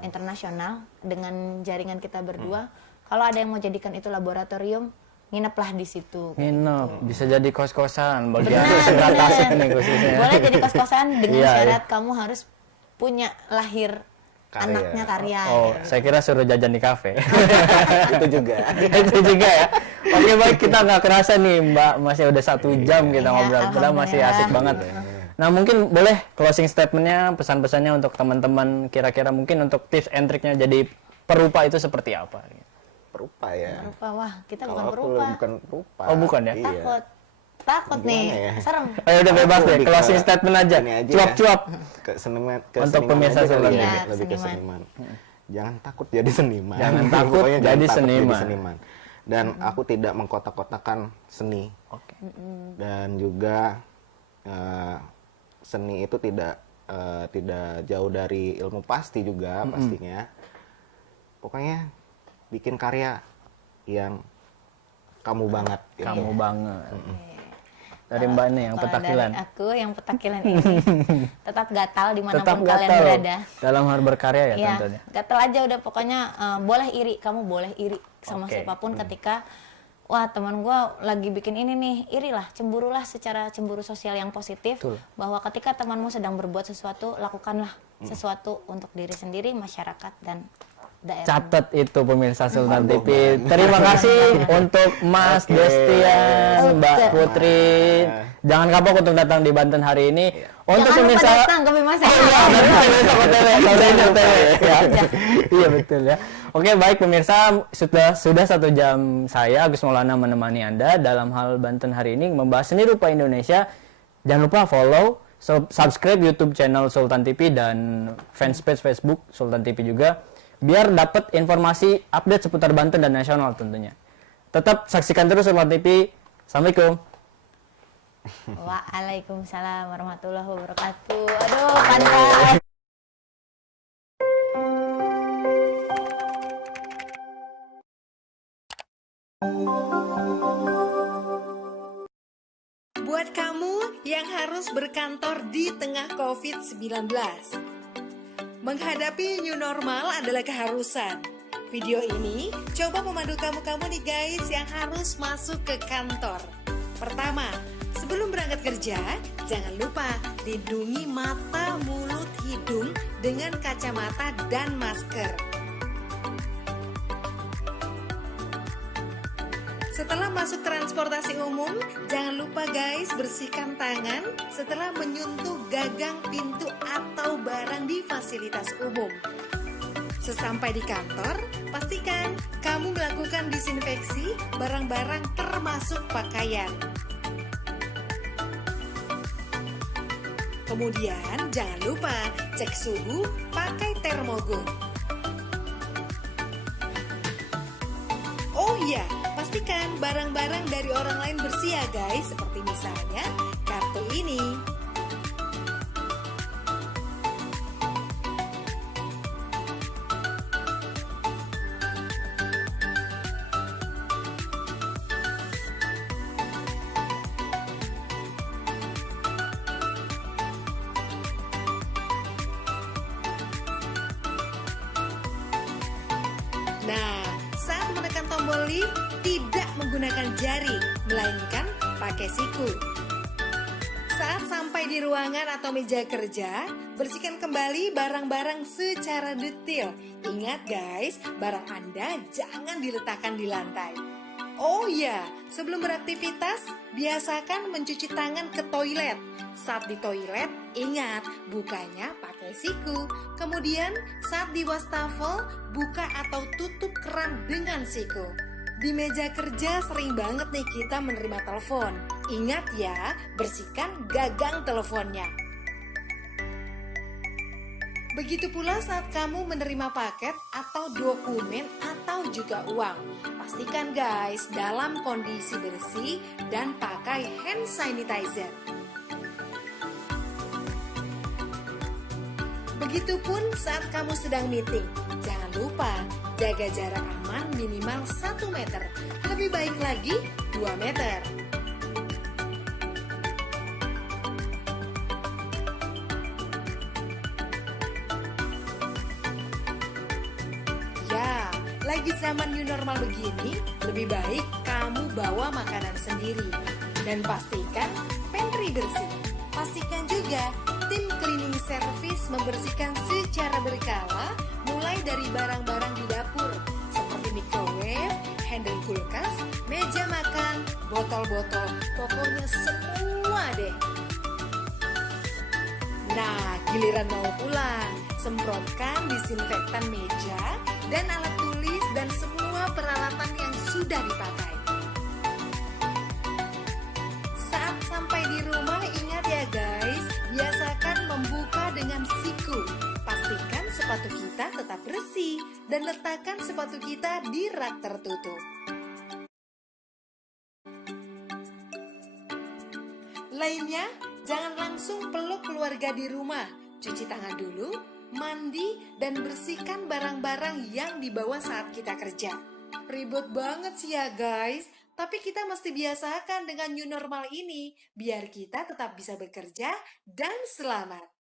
internasional dengan jaringan kita berdua. Kalau ada yang mau jadikan itu laboratorium, ngineplah di situ. Nginep, bisa jadi kos-kosan bagian Tasik nih khususnya. Boleh jadi kos-kosan dengan syarat kamu harus punya lahir anaknya karya. Oh, gitu. saya kira suruh jajan di kafe. Itu juga. Itu juga ya. Oke, baik, kita nggak kerasa nih Mbak, masih udah 1 jam kita ngobrol. Padahal masih asik banget. Nah, mungkin boleh closing statementnya, pesan-pesannya untuk teman-teman, kira-kira mungkin untuk tips and triknya jadi perupa itu seperti apa? Perupa ya. Perupa, wah kita Kalau bukan aku perupa. bukan perupa. Oh, bukan ya? Iya. Takut Gimana nih, ya? serem. Ayo udah bebas deh, Lebih closing ke statement aja. ini aja Cuap-cuap. Ke seniman, Untuk pemirsa aja kali Sultan ya, TV. lebih ke Seniman. seniman. Jangan takut jadi seniman. Jangan takut Pokoknya jadi takut seniman. Dan aku tidak mengkotak-kotakan seni. Oke. Dan juga seni itu tidak jauh dari ilmu pasti juga pastinya. Pokoknya bikin karya yang kamu banget gitu. Kamu banget. Dari Mbak nih yang Kalau petakilan. dari aku yang petakilan ini tetap gatal Tetap dimanapun kalian gatal berada. dalam hal berkarya ya Ya, tentunya. gatal aja udah pokoknya boleh iri, kamu boleh iri sama Oke. siapapun ketika wah teman gue lagi bikin ini nih, irilah, cemburulah secara cemburu sosial yang positif. Betul. Bahwa ketika temanmu sedang berbuat sesuatu, lakukanlah sesuatu untuk diri sendiri, masyarakat dan daerah. Catat itu pemirsa Sultan TV. Terima kasih untuk Mas Destian, Mbak Oke. Putri. Jangan kapok untuk datang di Banten hari ini. Untuk Jangan lupa pemirsa datang ke Bima Sena. Iya betul ya. Oke, baik pemirsa, sudah 1 jam saya Agus Maulana menemani Anda dalam hal Banten hari ini membahas seni rupa Indonesia. Jangan lupa follow, subscribe YouTube channel Sultan TV dan fanpage Facebook Sultan TV juga biar dapat informasi update seputar Banten dan nasional tentunya. Tetap saksikan terus Urban TV. Assalamualaikum. Waalaikumsalam warahmatullahi wabarakatuh. Aduh, pantai. Buat kamu yang harus berkantor di tengah COVID-19, menghadapi new normal adalah keharusan. Video ini coba memandu kamu-kamu nih guys yang harus masuk ke kantor. Pertama, sebelum berangkat kerja, jangan lupa lindungi mata, mulut, hidung dengan kacamata dan masker. Setelah masuk transportasi umum, jangan lupa guys bersihkan tangan setelah menyentuh gagang pintu atau barang di fasilitas umum. Sesampai di kantor, pastikan kamu melakukan disinfeksi barang-barang termasuk pakaian. Kemudian jangan lupa cek suhu pakai termogun. Oh iya, pastikan barang-barang dari orang lain bersih ya guys, seperti misalnya kartu ini. Nah, saat menekan tombol lift, tidak menggunakan jari, melainkan pakai siku. Saat sampai di ruangan atau meja kerja, bersihkan kembali barang-barang secara detail. Ingat guys, barang Anda jangan diletakkan di lantai. Oh iya, sebelum beraktivitas, biasakan mencuci tangan ke toilet. Saat di toilet, ingat bukanya pakai siku. Kemudian saat di wastafel, buka atau tutup keran dengan siku. Di meja kerja sering banget nih kita menerima telepon. Ingat ya, bersihkan gagang teleponnya. Begitu pula saat kamu menerima paket atau dokumen atau juga uang. Pastikan guys dalam kondisi bersih dan pakai hand sanitizer. Begitupun saat kamu sedang meeting. Jangan lupa jaga jarak aman minimal 1 meter. Lebih baik lagi 2 meter. Ya, lagi zaman new normal begini, lebih baik kamu bawa makanan sendiri. Dan pastikan pantry bersih. Pastikan juga tim cleaning service membersihkan secara berkala, mulai dari barang-barang di dapur, seperti microwave, handle kulkas, meja makan, botol-botol, pokoknya semua deh. Nah, giliran mau pulang, semprotkan disinfektan meja dan alat tulis dan semua peralatan yang sudah dipakai. Saat sampai di rumah, ingat ya guys, biasakan membuka dengan siku. Pastikan sepatu kita tetap bersih dan letakkan sepatu kita di rak tertutup. Lainnya, jangan langsung peluk keluarga di rumah. Cuci tangan dulu, mandi, dan bersihkan barang-barang yang dibawa saat kita kerja. Ribet banget sih ya guys, tapi kita mesti biasakan dengan new normal ini, biar kita tetap bisa bekerja dan selamat.